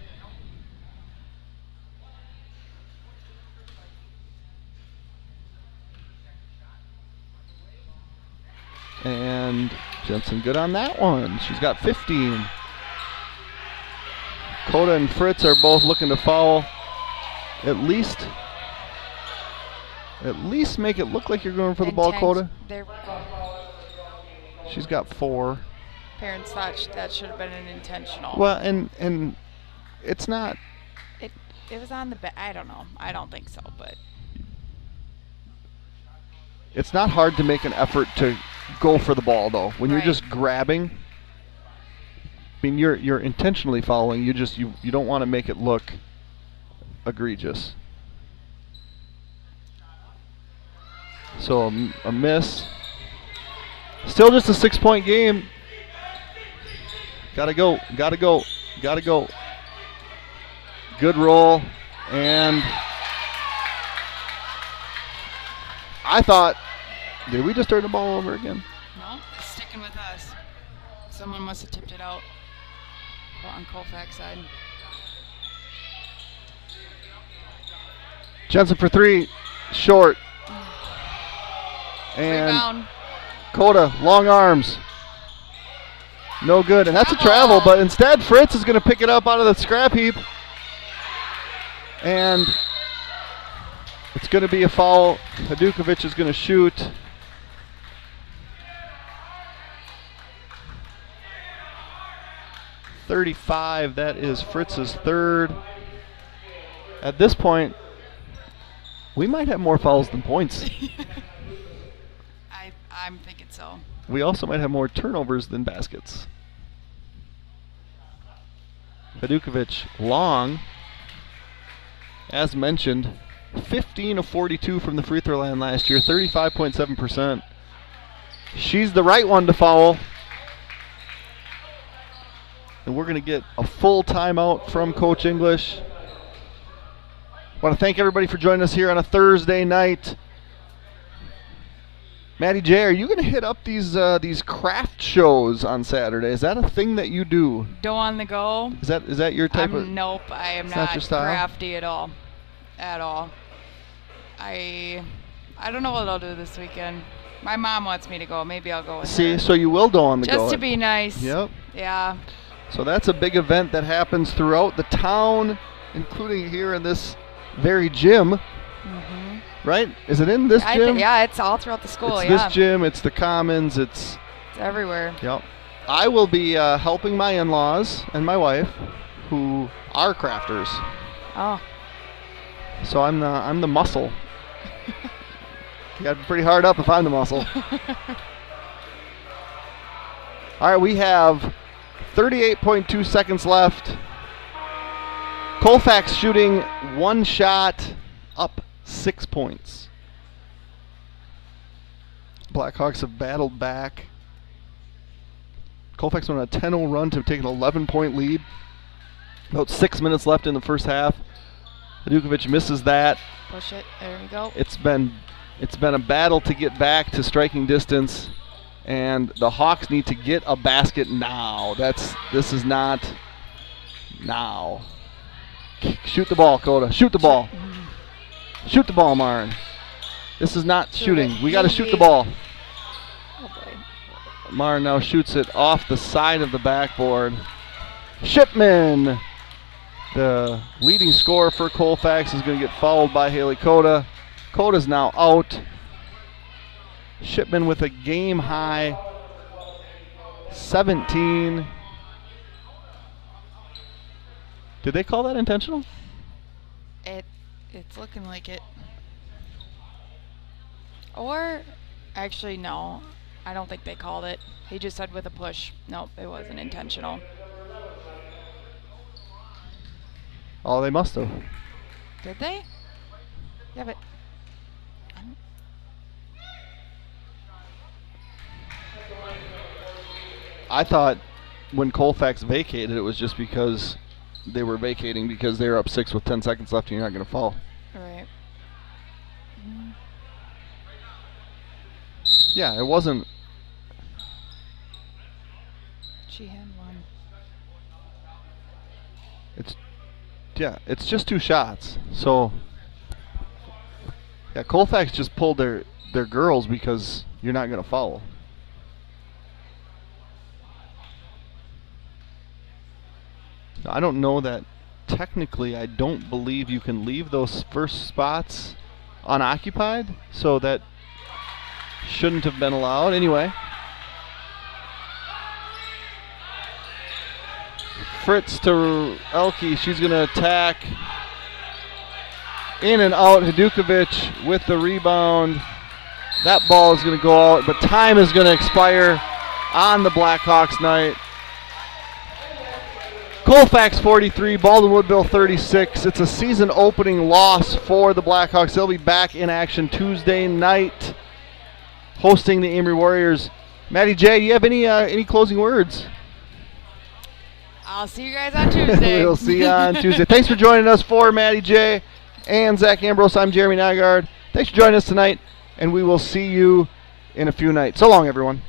And Jensen good on that one. She's got 15. Coda and Fritz are both looking to foul. At least make it look like you're going for the ball, Coda. She's got 4. Parents thought that should have been an intentional. Well, and it's not. It was on the I don't know. I don't think so, but it's not hard to make an effort to go for the ball, though. When you're just grabbing, I mean, you're intentionally fouling. You don't want to make it look egregious. So a miss. Still just a 6-point game. Gotta go. Good roll. And I thought, did we just turn the ball over again? No, it's sticking with us. Someone must have tipped it out on Colfax side. Jensen for 3, short. And rebound. Coda, long arms. No good, and that's a travel, but instead Fritz is going to pick it up out of the scrap heap. And it's going to be a foul. Hadukovic is going to shoot. .35, that is Fritz's 3rd. At this point, we might have more fouls than points. I'm thinking so. We also might have more turnovers than baskets. Hadukovic long. As mentioned, 15 of 42 from the free throw line last year, 35.7%. She's the right one to foul. And we're going to get a full timeout from Coach English. I want to thank everybody for joining us here on a Thursday night. Maddie J, are you going to hit up these craft shows on Saturday? Is that a thing that you do? Dough on the go. Is that your type of? Nope, I am not crafty at all. At all. I don't know what I'll do this weekend. My mom wants me to go. Maybe I'll go with her. So you will dough on the go. Just to be nice. Yep. Yeah. So that's a big event that happens throughout the town, including here in this very gym. Mm-hmm. Right? Is it in this gym? Yeah, it's all throughout the school. It's this gym. It's the Commons. It's everywhere. Yep. I will be helping my in-laws and my wife, who are crafters. Oh. So I'm the muscle. You got to be pretty hard up if I'm the muscle. All right, we have 38.2 seconds left. Colfax shooting one shot, up 6 points. Blackhawks have battled back. Colfax went on a 10-0 run to take an 11-point lead. About 6 minutes left in the first half. Dukovic misses that. Push it. There we go. It's been a battle to get back to striking distance, and the Hawks need to get a basket now. This is not now. Shoot the ball, Coda. Shoot the ball. Shoot the ball, Marin. This is not shooting. We got to shoot the ball. Oh boy. Marin now shoots it off the side of the backboard. Shipman, the leading scorer for Colfax, is going to get fouled by Haley Coda. Coda's now out. Shipman with a game high 17. Did they call that intentional? It's looking like it. Or, actually, no. I don't think they called it. He just said with a push. Nope, it wasn't intentional. Oh, they must have. Did they? Yeah, but... I thought when Colfax vacated, it was just because they were vacating because they were up 6 with 10 seconds left and you're not going to foul. Right. Mm. Yeah, it wasn't. She had one. It's just 2 shots. So, yeah, Colfax just pulled their girls because you're not going to foul. I don't know that technically. I don't believe you can leave those first spots unoccupied, so that shouldn't have been allowed anyway. Fritz to Elke. She's going to attack. In and out. Hadukovic with the rebound. That ball is going to go out, but time is going to expire on the Blackhawks night. Colfax 43, Baldwin Woodville 36. It's a season opening loss for the Blackhawks. They'll be back in action Tuesday night, hosting the Amory Warriors. Maddie J, do you have any closing words? I'll see you guys on Tuesday. We'll see you on Tuesday. Thanks for joining us. For Maddie J and Zach Ambrose, I'm Jeremy Nygaard. Thanks for joining us tonight, and we will see you in a few nights. So long, everyone.